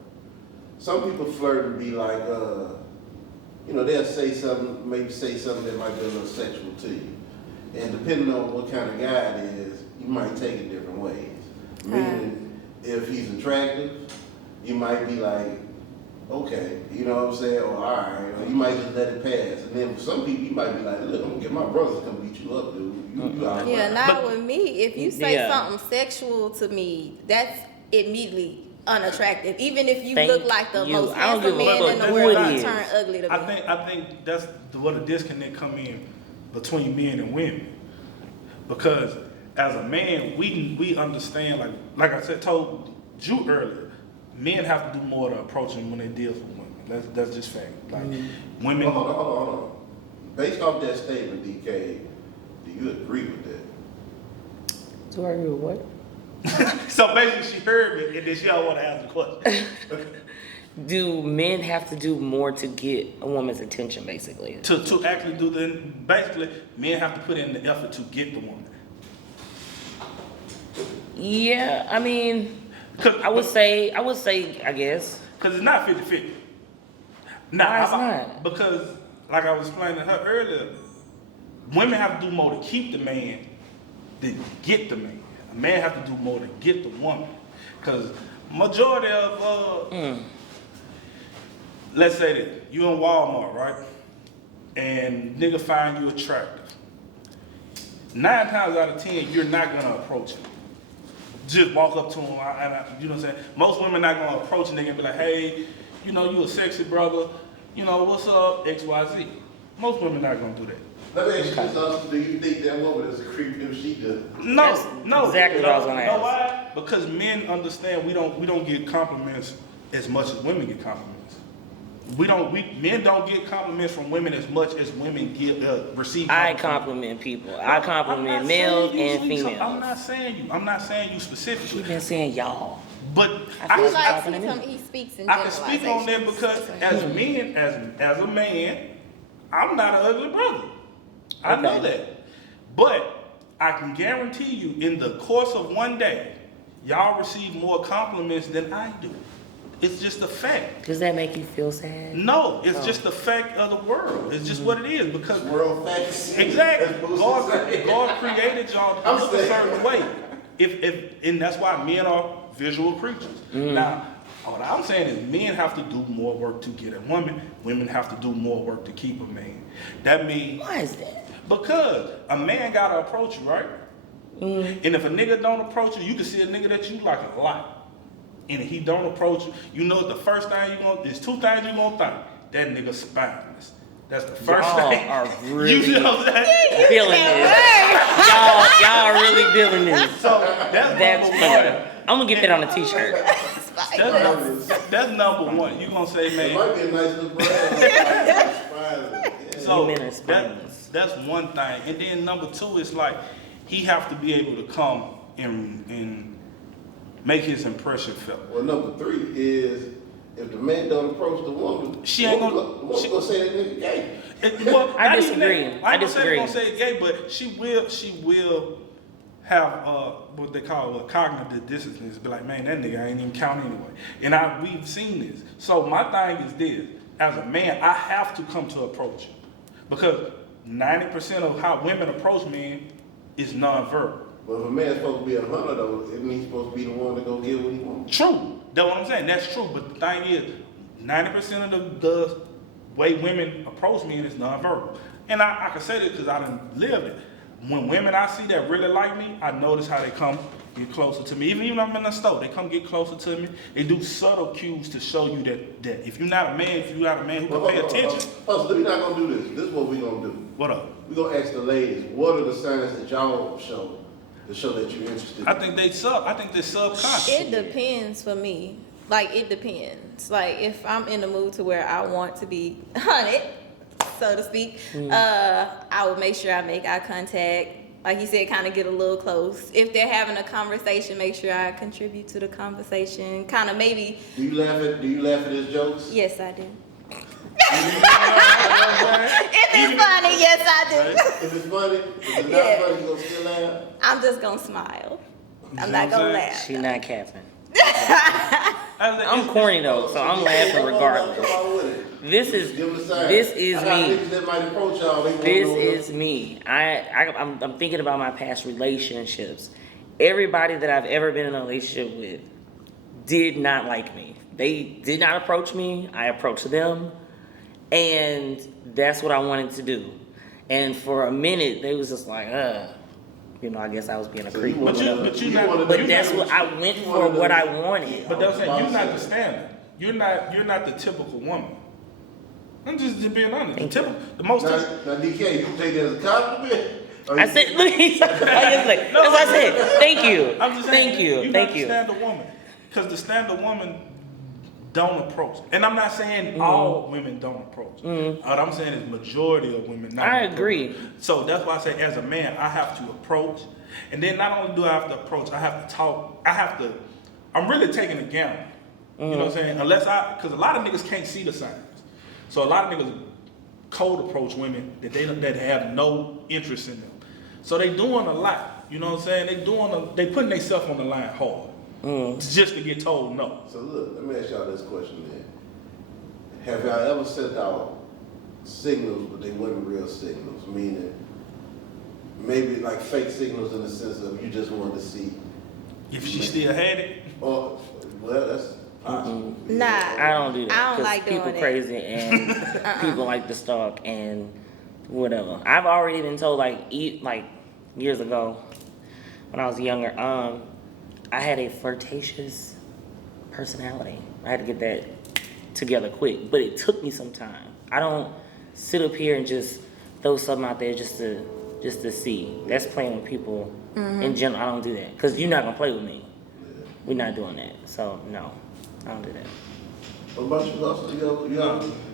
Some people flirt and be like, they'll say something, maybe say something that might be a little sexual to you. And depending on what kind of guy it is, you might take it different ways. Meaning, if he's attractive, you might be like, okay, you know what I'm saying? Or all right, you might just let it pass. And then for some people, you might be like, look, I'm gonna get my brothers to come beat you up, dude. You out Yeah, right. not with me. If you say Yeah. something sexual to me, that's immediately unattractive. Even if you Thank look like the you. most I don't handsome give a man fuck in the who world, it you is. turn ugly to me. I think that's where the disconnect come in between men and women. Because as a man, we understand, like I said, told you earlier, men have to do more to approaching when they deal with women. That's just fact. Like women. Hold on. Based off that statement, Dee Cabe, do you agree with that? Do I agree with what? So basically, she heard me, and then she don't want to ask the question. Do men have to do more to get a woman's attention, basically? To actually do basically, men have to put in the effort to get the woman. Yeah, I mean, I would say, I guess. Because it's not 50-50. Why it's not? Because, like I was explaining to her earlier, women have to do more to keep the man than get the man. A man have to do more to get the woman. Because majority of, let's say that you in Walmart, right? And nigga find you attractive. 9 times out of 10, you're not gonna approach him. Just walk up to him, you know what I'm saying? Most women not gonna approach a nigga and be like, hey, you know, you a sexy brother, you know, what's up, XYZ. Most women not gonna do that. Let me ask you something. Do you think that woman is a creep if she does? No. exactly what I was gonna You know ask. why? Because men understand we don't get compliments as much as women get compliments. Men don't get compliments from women as much as women receive I compliments. compliment people. I I'm not compliment saying males you, and sweet, so females. I'm not saying you specifically. She been saying y'all. But I He feel likes like- he speaks in I can speak on that generalizations. because as men, as a man, I'm not an ugly brother. I know Okay. that. But I can guarantee you, in the course of one day, y'all receive more compliments than I do. It's just a fact. Does that make you feel sad? No, it's just the fact of the world. It's just what it is because World facts. exactly That's bullshit. God created y'all to I'm look a saying. certain way. And that's why men are visual creatures. Now, what I'm saying is men have to do more work to get a woman. Women have to do more work to keep a man. That means Why is that? because a man gotta approach you, right? And if a nigga don't approach you, you can see a nigga that you like a lot. And if he don't approach you, you know the first thing there's 2 things you gonna think. That nigga spineless. That's the first Y'all thing. are really You know what I'm saying? feeling this. Y'all are really feeling this. So that's number funny. one. I'm gonna get that on a t-shirt. That's number one. You gonna say, It man. might be a nice little brand. So men are spineless. that's one thing. And then number 2 is like he have to be able to come and make his impression felt. Well, number 3 is if the man don't approach the woman, She ain't gonna- the woman gonna say that nigga gay. Well, I not even disagree. that. I ain't disagree. gonna say it's gay, but she will have what they call cognitive dissonance. Be like, man, that nigga ain't even count anyway. And we've seen this. So my thing is this: as a man, I have to come to approach you because 90% of how women approach men is nonverbal. But if a man's supposed to be a hunter, though, isn't he supposed to be the one to go get what he wants? True. That's what I'm saying. That's true. But the thing is, 90% of the way women approach men is nonverbal. And I can say this because I done lived it. When women I see that really like me, I notice how they come get closer to me. Even if I'm in the store, they come get closer to me. They do subtle cues to show you that if you're not a man, who can pay attention. So we're not gonna do this. This is what we're gonna do. What up? We're gonna ask the ladies, what are the signs that y'all show to show that you're interested? I think they're subconscious. It depends for me. Like, it depends. Like, if I'm in the mood to where I want to be hunted, so to speak, I would make sure I make eye contact. Like you said, kind of get a little close. If they're having a conversation, make sure I contribute to the conversation. Kind of maybe. Do you laugh at his jokes? Yes, I do. If it's funny, yes, I do. If it's funny, if it's not funny, you gonna still laugh? I'm just gonna smile. I'm not gonna laugh. She not capping. I'm corny though, so I'm laughing regardless. This is me. This is me. I'm thinking about my past relationships. Everybody that I've ever been in a relationship with did not like me. They did not approach me. I approached them, and that's what I wanted to do. And for a minute, they was just like, you know, I guess I was being a creep. But that's what I went for. What I wanted. But that's saying you're not the standard. You're not the typical woman. I'm just being honest. The most. Now, Dee Cabe, you take that as a compliment? I said, look, that's what I said. Thank you. I'm just saying, Thank you. You're not the standard woman, because the standard woman don't approach. And I'm not saying all women don't approach. What I'm saying is majority of women not. I agree. So that's why I say, as a man, I have to approach, and then not only do I have to approach, I have to talk. I'm really taking a gamble. You know what I'm saying? Because a lot of niggas can't see the signs. So a lot of niggas cold approach women that have no interest in them. So they doing a lot. You know what I'm saying? They putting themselves on the line hard just to get told no. So look, let me ask y'all this question then. Have y'all ever sent out signals, but they weren't real signals? Meaning, maybe like fake signals in the sense of you just wanted to see. If she still had it? Well, that's possible. Nah, I don't do that. I don't like doing people it. crazy and people like to stalk and whatever. I've already been told like years ago when I was younger, I had a flirtatious personality. I had to get that together quick, but it took me some time. I don't sit up here and just throw something out there just to see. That's playing with people in general. I don't do that because you're not gonna play with me. We're not doing that. So no, I don't do that. What about you, Hustla?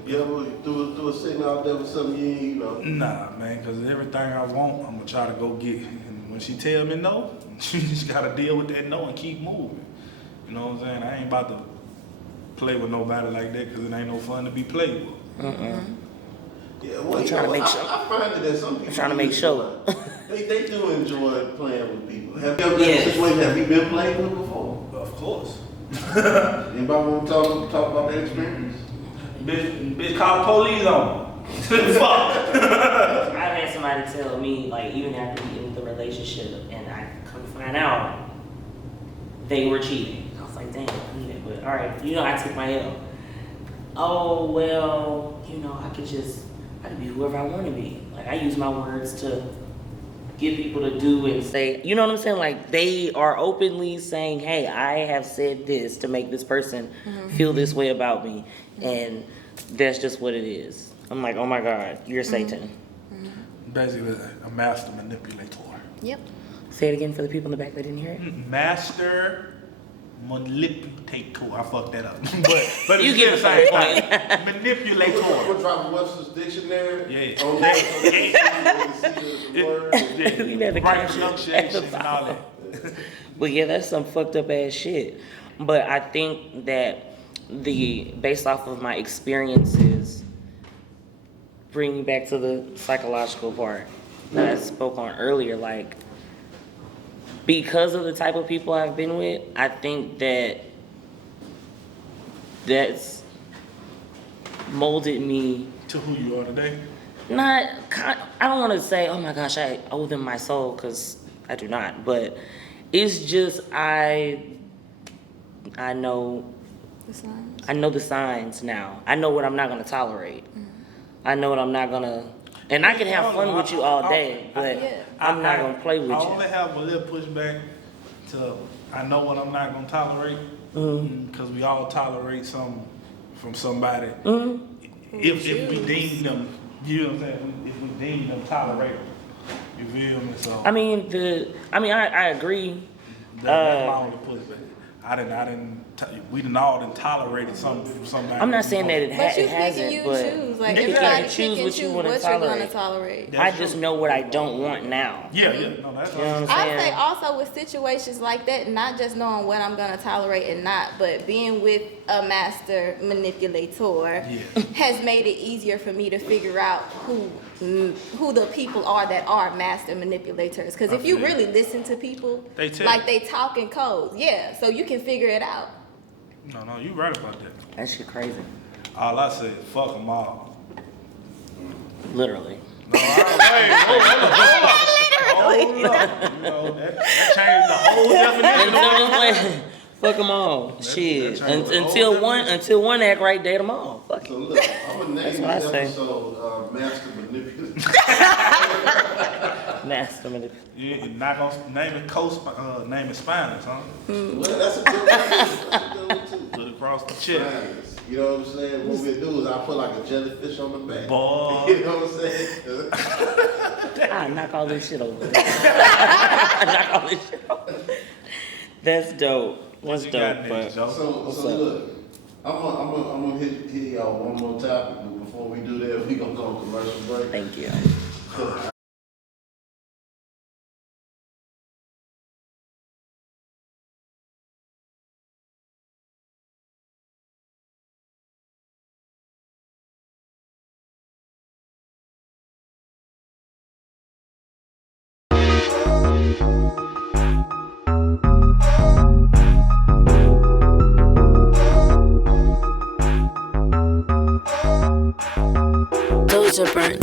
You ever do a signal out there for something you know? Nah, man, because everything I want, I'm gonna try to go get. And when she tell me no, you just gotta deal with that no and keep moving. You know what I'm saying? I ain't about to play with nobody like that because it ain't no fun to be played with. Yeah, well, I'm trying to make sure. I find that some people. I'm trying to make sure. They do enjoy playing with people. Have you ever been in a situation? Have you been played with before? Of course. Anybody want to talk about that experience? Bitch, call the police on me. Fuck. I've had somebody tell me, like, even after we ended the relationship and I come to find out they were cheating. I was like, damn, I knew that, but all right, you know, I took my L. Oh, well, you know, I could be whoever I want to be. Like, I use my words to get people to do and say, you know what I'm saying? Like, they are openly saying, hey, I have said this to make this person feel this way about me. And that's just what it is. I'm like, oh my God, you're Satan. Basically, a master manipulator. Yep. Say it again for the people in the back that didn't hear it. Master manipulator. I fucked that up. but You it's get the the same point. thing. Manipulator. We're dropping Webster's dictionary. Yeah. On that, so they can see the word. We never Right catch it. pronunciation and all that. But yeah, that's some fucked up ass shit. But I think that based off of my experiences, bringing back to the psychological part that I spoke on earlier, like, because of the type of people I've been with, I think that's molded me To who you are today. I don't want to say, oh my gosh, I owe them my soul, because I do not. But it's just I know the signs now. I know what I'm not gonna tolerate. I know what I'm not gonna, and I can have fun with you all day, but I'm not gonna play with I you. only have a little pushback to, I know what I'm not gonna tolerate, because we all tolerate something from somebody. If we deem them, you know what I'm saying? If we deem them tolerable, you feel me? So I agree. that's my only pushback. We all tolerated something from somebody. I'm not saying that it But you hasn't, pick and you but choose. Like, you pick everybody and choose what you want to what you're tolerate. gonna tolerate. That's I just true. know what I don't want now. Yeah, no, that's You know what I'm I saying? say also with situations like that, not just knowing what I'm gonna tolerate and not, but being with a master manipulator has made it easier for me to figure out who the people are that are master manipulators. Because if you really listen to people, They tell like you. they talk in codes, so you can figure it out. No, you right about that. That shit crazy. All I said, fuck them all. Literally. No, hold up. You know, that changed the whole definition. Fuck them all. Shit. that changed the Until one act right, date them all. Fuck So it. look, I'm gonna name what I this say. episode Master Manipulator. Master manipulator. You're not gonna name it name it spineless, huh? Well, that's a good one. That's a good one too. Put it across the chest. Spineless. You know what I'm saying? What we'll do is I'll put like a jellyfish on the back. Boy. You know what I'm saying? I knock all this shit over. I knock all this shit over. That's dope. That's You dope. got But this, Joe. So look, I'm gonna hit y'all one more topic, but before we do that, we gonna go on commercial break. thank you. Those are burnt.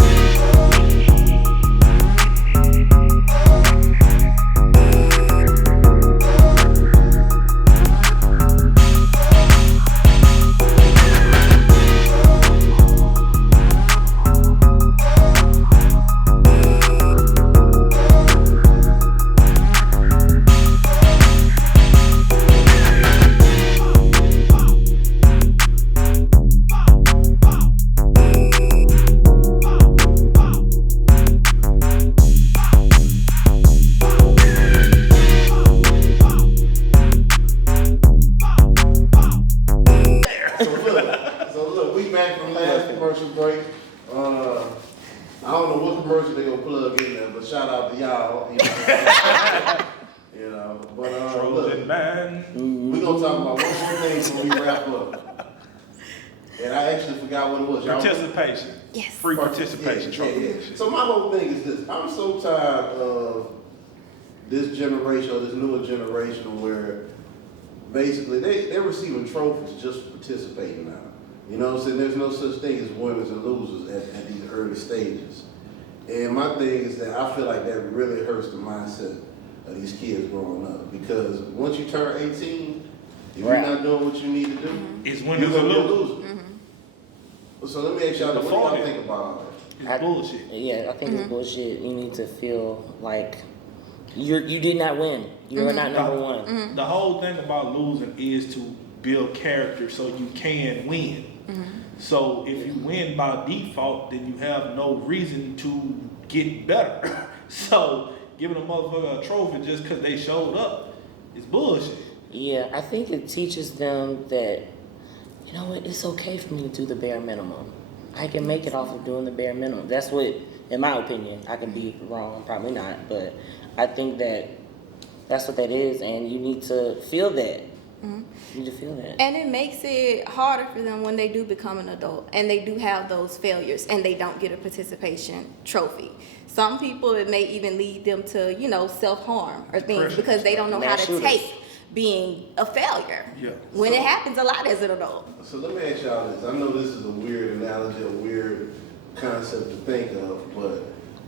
So look, we back from last commercial break. I don't know what commercial they gonna plug in there, but shout out to y'all. You know, but Trojan look, man. we gonna talk about one more thing when we wrap up. And I actually forgot what it was. Y'all Participation. Yes. Free participation. Yeah. So my whole thing is this. I'm so tired of this generation or this newer generation where basically they're receiving trophies just for participating now. You know what I'm saying? There's no such thing as winners and losers at these early stages. And my thing is that I feel like that really hurts the mindset of these kids growing up. Because once you turn 18, if you're not doing what you need to do, It's you're winners gonna or be a losers. loser. So let me ask y'all, what do y'all think about all that? It's bullshit. Yeah, I think it's bullshit. You need to feel like you did not win. You're not number one. The whole thing about losing is to build character so you can win. So if you win by default, then you have no reason to get better. So giving a motherfucker a trophy just because they showed up is bullshit. Yeah, I think it teaches them that, you know what, it's okay for me to do the bare minimum. I can make it off of doing the bare minimum. That's what, in my opinion, I can be wrong, probably not, but I think that that's what that is, and you need to feel that. You need to feel that. And it makes it harder for them when they do become an adult and they do have those failures and they don't get a participation trophy. Some people, it may even lead them to, self-harm or things Depression. because they don't know how Mass to shooters. take being a failure. Yeah. When it happens a lot as an adult. So let me ask y'all this. I know this is a weird analogy, a weird concept to think of, but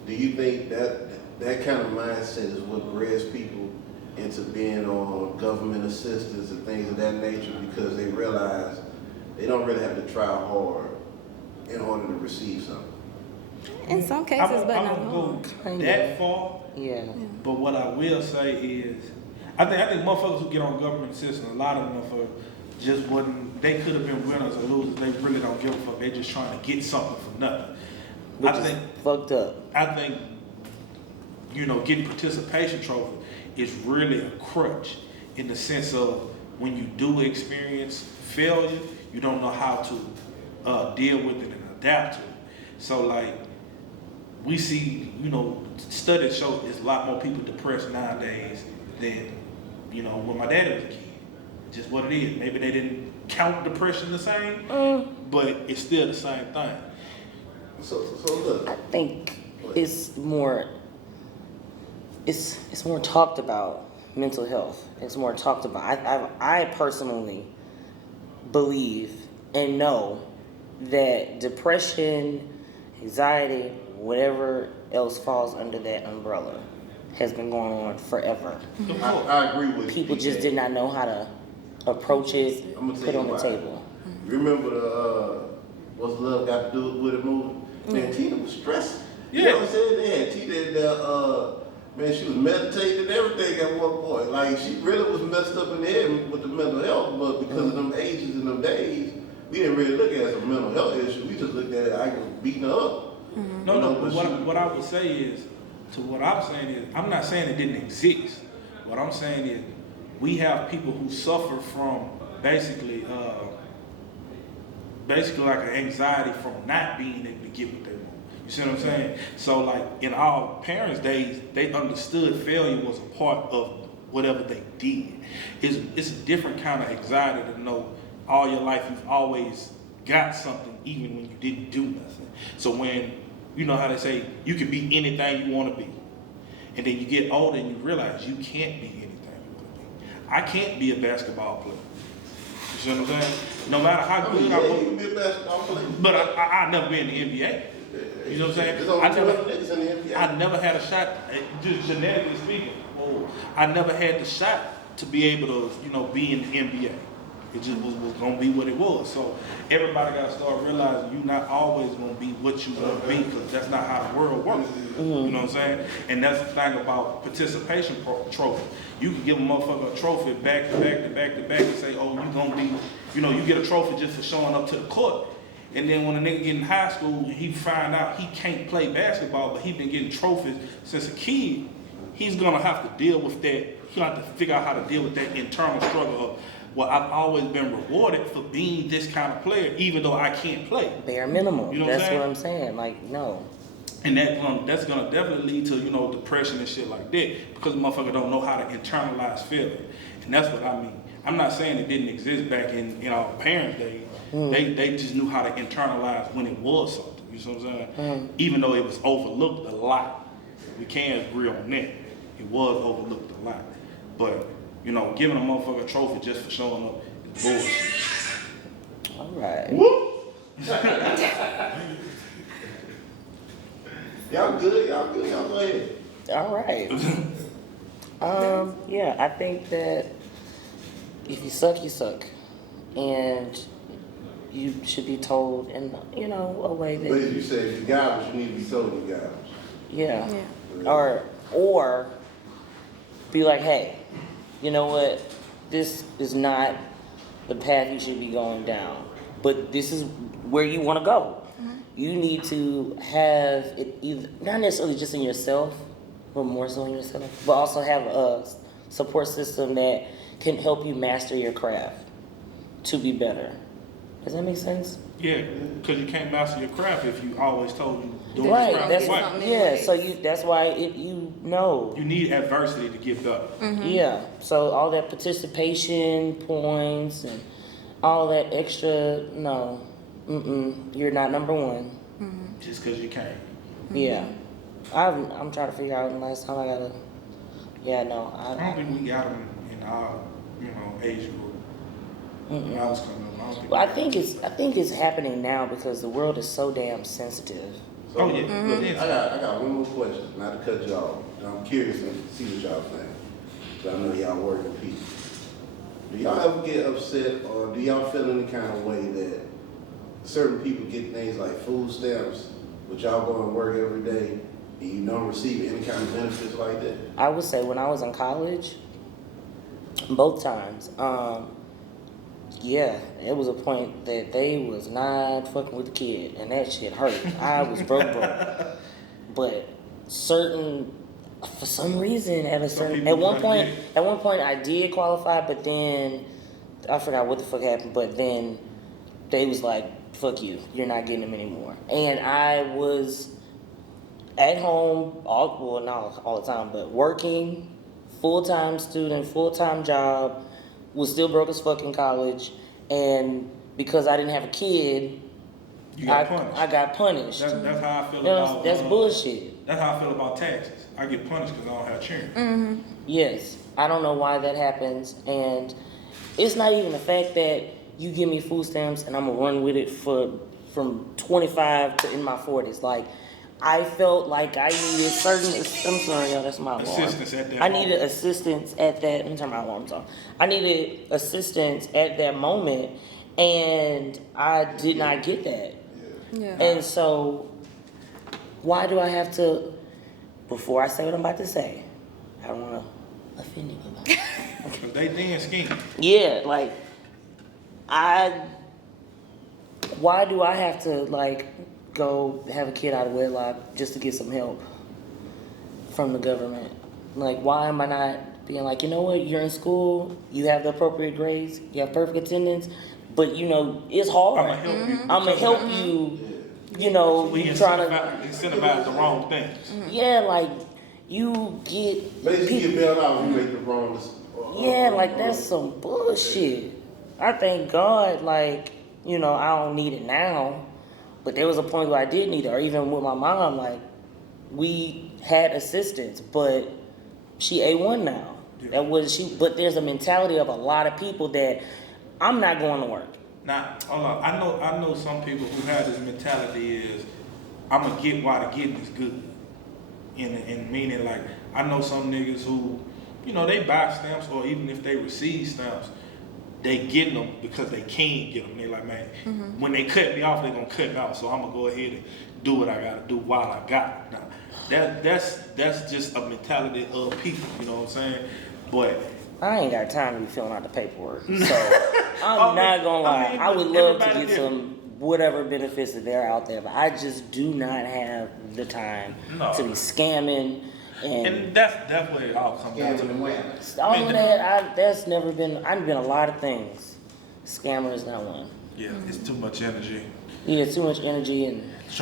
do you think that kind of mindset is what grabs people into being on government assistance and things of that nature because they realize they don't really have to try hard in order to receive something? In some cases, I'm but not gonna all. go Kinda. that far, Yeah. but what I will say is, I think motherfuckers who get on government assistance, a lot of them motherfuckers just wasn't. They could have been winners or losers. They really don't give a fuck. They just trying to get something for nothing. Which I is think fucked up. I think getting participation trophy is really a crutch in the sense of when you do experience failure, you don't know how to deal with it and adapt to it. So like we see, studies show there's a lot more people depressed nowadays than when my daddy was a kid. Just what it is. Maybe they didn't count depression the same, but it's still the same thing. So look. I think it's more talked about, mental health. It's more talked about. I personally believe and know that depression, anxiety, whatever else falls under that umbrella has been going on forever. I agree with you. People just did not know how to approach it, I'm gonna put it tell on you the why. table. Remember the What's Love Got to Do With It movie? Man, Tina was stressing. You Yeah. know what I'm saying? They had Tina in there, man, she was meditating and everything at one point. Like, she really was messed up in the head with the mental health, but because of them ages and them days, we didn't really look at it as a mental health issue. We just looked at it, I was beating her up. No, You know, but but what I would say is, what I'm saying is, I'm not saying it didn't exist. What I'm saying is, we have people who suffer from basically like an anxiety from not being able to get what they want. You see what I'm saying? So like in our parents' days, they understood failure was a part of whatever they did. It's a different kind of anxiety to know all your life you've always got something even when you didn't do nothing. So when, you know how they say, you can be anything you want to be. And then you get older and you realize you can't be anything you want to be. I can't be a basketball player. You see what I'm saying? No matter how good I you was. can be a basketball player. But I've never been in the NBA. You know what I'm saying? There's only 200 niggas in the NBA. I never had a shot, just genetically speaking. I never had the shot to be able to, be in the NBA. It just was gonna be what it was. So everybody gotta start realizing you're not always gonna be what you want to be, because that's not how the world works. You know what I'm saying? And that's the thing about participation trophy. You can give a motherfucker a trophy back to back to back to back and say, oh, you gonna be, you get a trophy just for showing up to the court. And then when a nigga get in high school, he find out he can't play basketball, but he been getting trophies since a kid. He's gonna have to deal with that. He'll have to figure out how to deal with that internal struggle of, well, I've always been rewarded for being this kind of player, even though I can't play. Bare minimum. You know That's what what I'm I'm saying. Like, no. And that's gonna definitely lead to, depression and shit like that, because motherfucker don't know how to internalize failure. And that's what I mean. I'm not saying it didn't exist back in our parents' days. They just knew how to internalize when it was something. You know what I'm saying? Even though it was overlooked a lot. We can't agree on that. It was overlooked a lot. But, giving a motherfucker a trophy just for showing up is bullshit. All right. Whoop! Y'all good, y'all go ahead. All right. Yeah, I think that if you suck, you suck. And you should be told in, a way But that, as you say, if you garbage, you need to be told you garbage. yeah. Or be like, hey, you know what? This is not the path you should be going down. But this is where you want to go. You need to have it either, not necessarily just in yourself, but more so in yourself, but also have a support system that can help you master your craft to be better. Does that make sense? Yeah, because you can't master your craft if you always told you doing Right. this craft That's way. something yeah. anyways. So that's why you know. You need adversity to get better. Yeah. So all that participation points and all that extra, no, you're not number one. Just because you can't. Yeah. I'm trying to figure out the last time I got a. Yeah. No. I don't think we got them in our, age group. When I was coming up, I don't think. Well, I think it's happening now because the world is so damn sensitive. So, Oh, yeah. Look, Yeah. I got one more question, not to cut you off. And I'm curious to see what y'all think. 'Cause I know y'all working people. Do y'all ever get upset, or do y'all feel any kind of way that certain people get things like food stamps, but y'all go and work every day and you don't receive any kind of benefits like that? I would say when I was in college, Both times. Yeah, it was a point that they was not fucking with the kid, and that shit hurt. I was broke. But for some reason, at one point I did qualify, but then I forgot what the fuck happened. But then they was like, "Fuck you, you're not getting them anymore." And I was at home not all the time, but working, full-time student, full-time job, was still broke as fuck in college, and because I didn't have a kid, You got punished. I got punished. That's how I feel about. That's bullshit. That's how I feel about taxes. I get punished because I don't have children. Mm-hmm. Yes, I don't know why that happens, and it's not even the fact that you give me food stamps and I'm gonna run with it from 25 to in my 40s. Like, I felt like I needed I'm sorry, y'all, that's my alarm. Assistance at that I moment. needed assistance at that. Let me turn my alarms off. I needed assistance at that moment, and I did not get that. Yeah. And so, why do I have to? Before I say what I'm about to say, I don't want to offend anybody. Because they thin skinny. Yeah, like, why do I have to, like, go have a kid out of wedlock just to get some help from the government? Like, why am I not being like, you know what, you're in school, you have the appropriate grades, you have perfect attendance, but, you know, it's hard. I'm going to help you. I'm going to help you, you know, We trying to... incentivize the wrong things. Yeah, like, you get... Basically, you get bailed out when you make the wrong. Yeah, like, that's some bullshit. I thank God, like, you know, I don't need it now, but there was a point where I did need it, or even with my mom, like, we had assistance, but she A1 now. Yeah. But there's a mentality of a lot of people that I'm not going to work. Now, hold on. I know some people who have this mentality is, I'm going to get why the getting is good. In meaning, like, I know some niggas who, you know, they buy stamps, or even if they receive stamps, they get them because they can get them. They like, man, when they cut me off, they gonna cut me off. So I'm gonna go ahead and do what I gotta do while I got it. Now, that's just a mentality of people. You know what I'm saying? But I ain't got time to be filling out the paperwork. So I'm not gonna lie. I would love to get some whatever benefits that they're out there, but I just do not have the time to be scamming. And that's where it all comes down to. All of that, that's never been. I've been a lot of things. Scammer is not one. Yeah, it's too much energy. Yeah, too much energy and. It's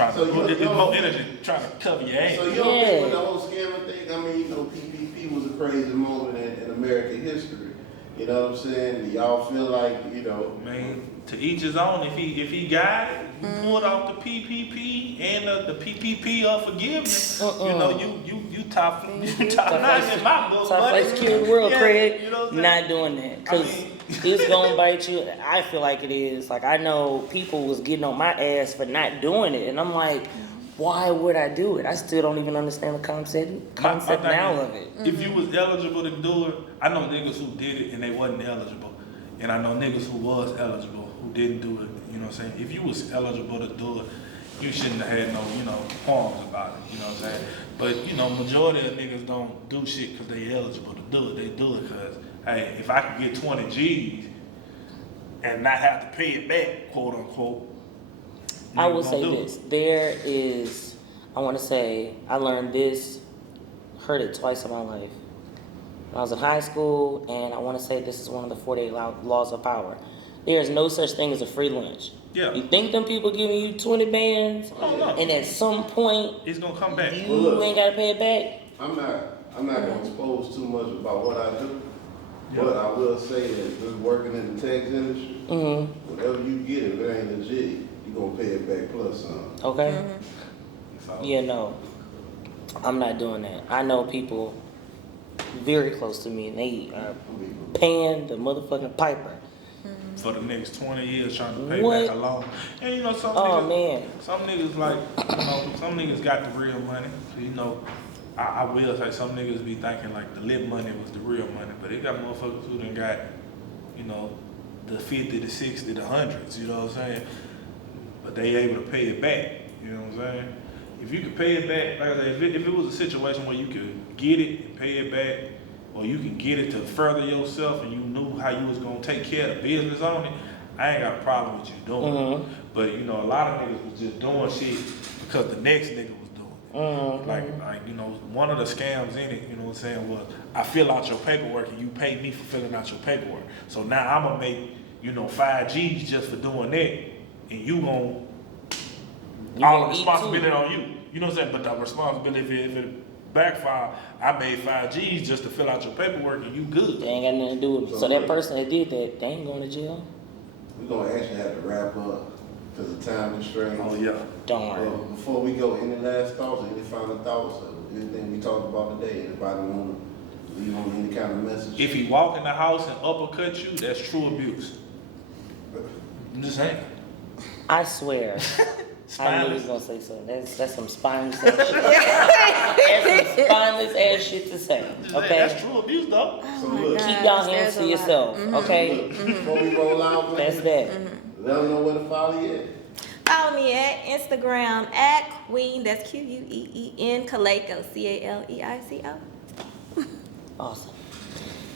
more energy trying to cover your ass. So you don't think with the whole scamming thing, I mean, you know, PPP was a crazy moment in American history. You know what I'm saying? Y'all feel like, you know. Man, to each his own. If he got it, you pulled off the PPP and the PPP of forgiveness. You know, you top notch in my book. Top place kid in the world, Craig. You know not doing that. Because it's going to bite you. I feel like it is. Like, I know people was getting on my ass for not doing it. And I'm like, why would I do it? I still don't even understand the concept now of it. If you was eligible to do it, I know niggas who did it and they wasn't eligible. And I know niggas who was eligible who didn't do it. You know what I'm saying? If you was eligible to do it, you shouldn't have had no, you know, qualms about it. You know what I'm saying? But, you know, majority of niggas don't do shit because they eligible to do it. They do it because, hey, if I could get 20 G's and not have to pay it back, quote unquote, I will say this. There is, I want to say, I learned this, heard it twice in my life. When I was in high school, and I want to say this is one of the 48 laws of power. There is no such thing as a free lunch. Yeah. You think them people giving you 20 bands, and at some point, it's going to come back. You ain't got to pay it back? I'm not going to expose too much about what I do. But I will say that just working in the tax industry, whatever you get, if it ain't legit, you're going to pay it back plus some. Okay. Yeah, no. I'm not doing that. I know people very close to me, and they are paying the motherfucking piper. For the next 20 years trying to pay back a loan. And you know, some niggas like, you know, some niggas got the real money. So, you know, I will say some niggas be thinking like the lit money was the real money, but they got motherfuckers who done got, you know, the 50, the 60, the hundreds, you know what I'm saying? But they able to pay it back, you know what I'm saying? If you could pay it back, like I said, if it was a situation where you could get it and pay it back or you can get it to further yourself, and you knew how you was gonna take care of the business on it, I ain't got a problem with you doing it. But you know, a lot of niggas was just doing shit because the next nigga was doing it. Like you know, one of the scams in it, you know what I'm saying, was I fill out your paperwork and you pay me for filling out your paperwork. So now I'm gonna make, you know, 5 G's just for doing that, and you gonna all the responsibility on you. You know what I'm saying? But the responsibility, if it backfire, I made 5 G's just to fill out your paperwork and you good. They ain't got nothing to do with it. So that person that did that, they ain't going to jail? We're gonna actually have to wrap up because of time constraints. Oh yeah. Don't worry. Before we go, any last thoughts, any final thoughts, or anything we talked about today? Anybody want to leave on any kind of message? If he walk in the house and uppercut you, that's true abuse. I'm just saying. I swear. I knew he was Spineless. gonna say something. That's some spineless ass shit. That's some spineless ass shit to say. Okay? That's true abuse though. So look, Keep y'all hands to yourself. Okay? look, before we roll out, That's that. let them know where to follow you at. Follow me at Instagram at Queen, that's Queen Caleico, Caleico. Awesome.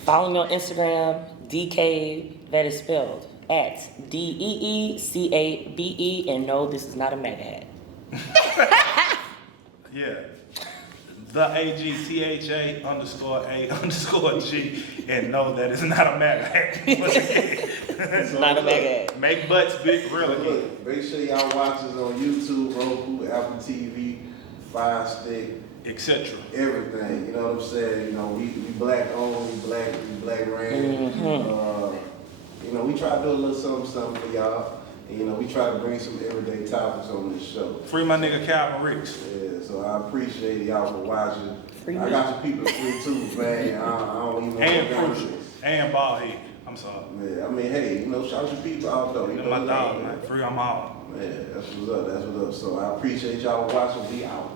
Follow me on Instagram, Dee Cabe, that is spelled at DeeCabe, and no, this is not a MAGA hat. Yeah. The AGTHA _A _G, and know that it's not a MAGA. It's not a MAGA hat. Make butts big real So again. look, make sure y'all watch us on YouTube, Roku, Apple TV, Fire Stick, Etc. everything. You know what I'm saying? You know, we black owned, we black ran. You know, we try to do a little something for y'all. And, you know, we try to bring some everyday topics on this show. Free my nigga Calvin Ricks. Yeah, so I appreciate y'all for watching. Free I me. got some people free too, man. I don't even know And what Crucial. And Ballhead. I'm sorry. Yeah, I mean, hey, you know, shout your people out though. You They're know my what dog, I'm man. Free them all. saying? Man, that's what's up. That's what's up. So I appreciate y'all for watching. We out.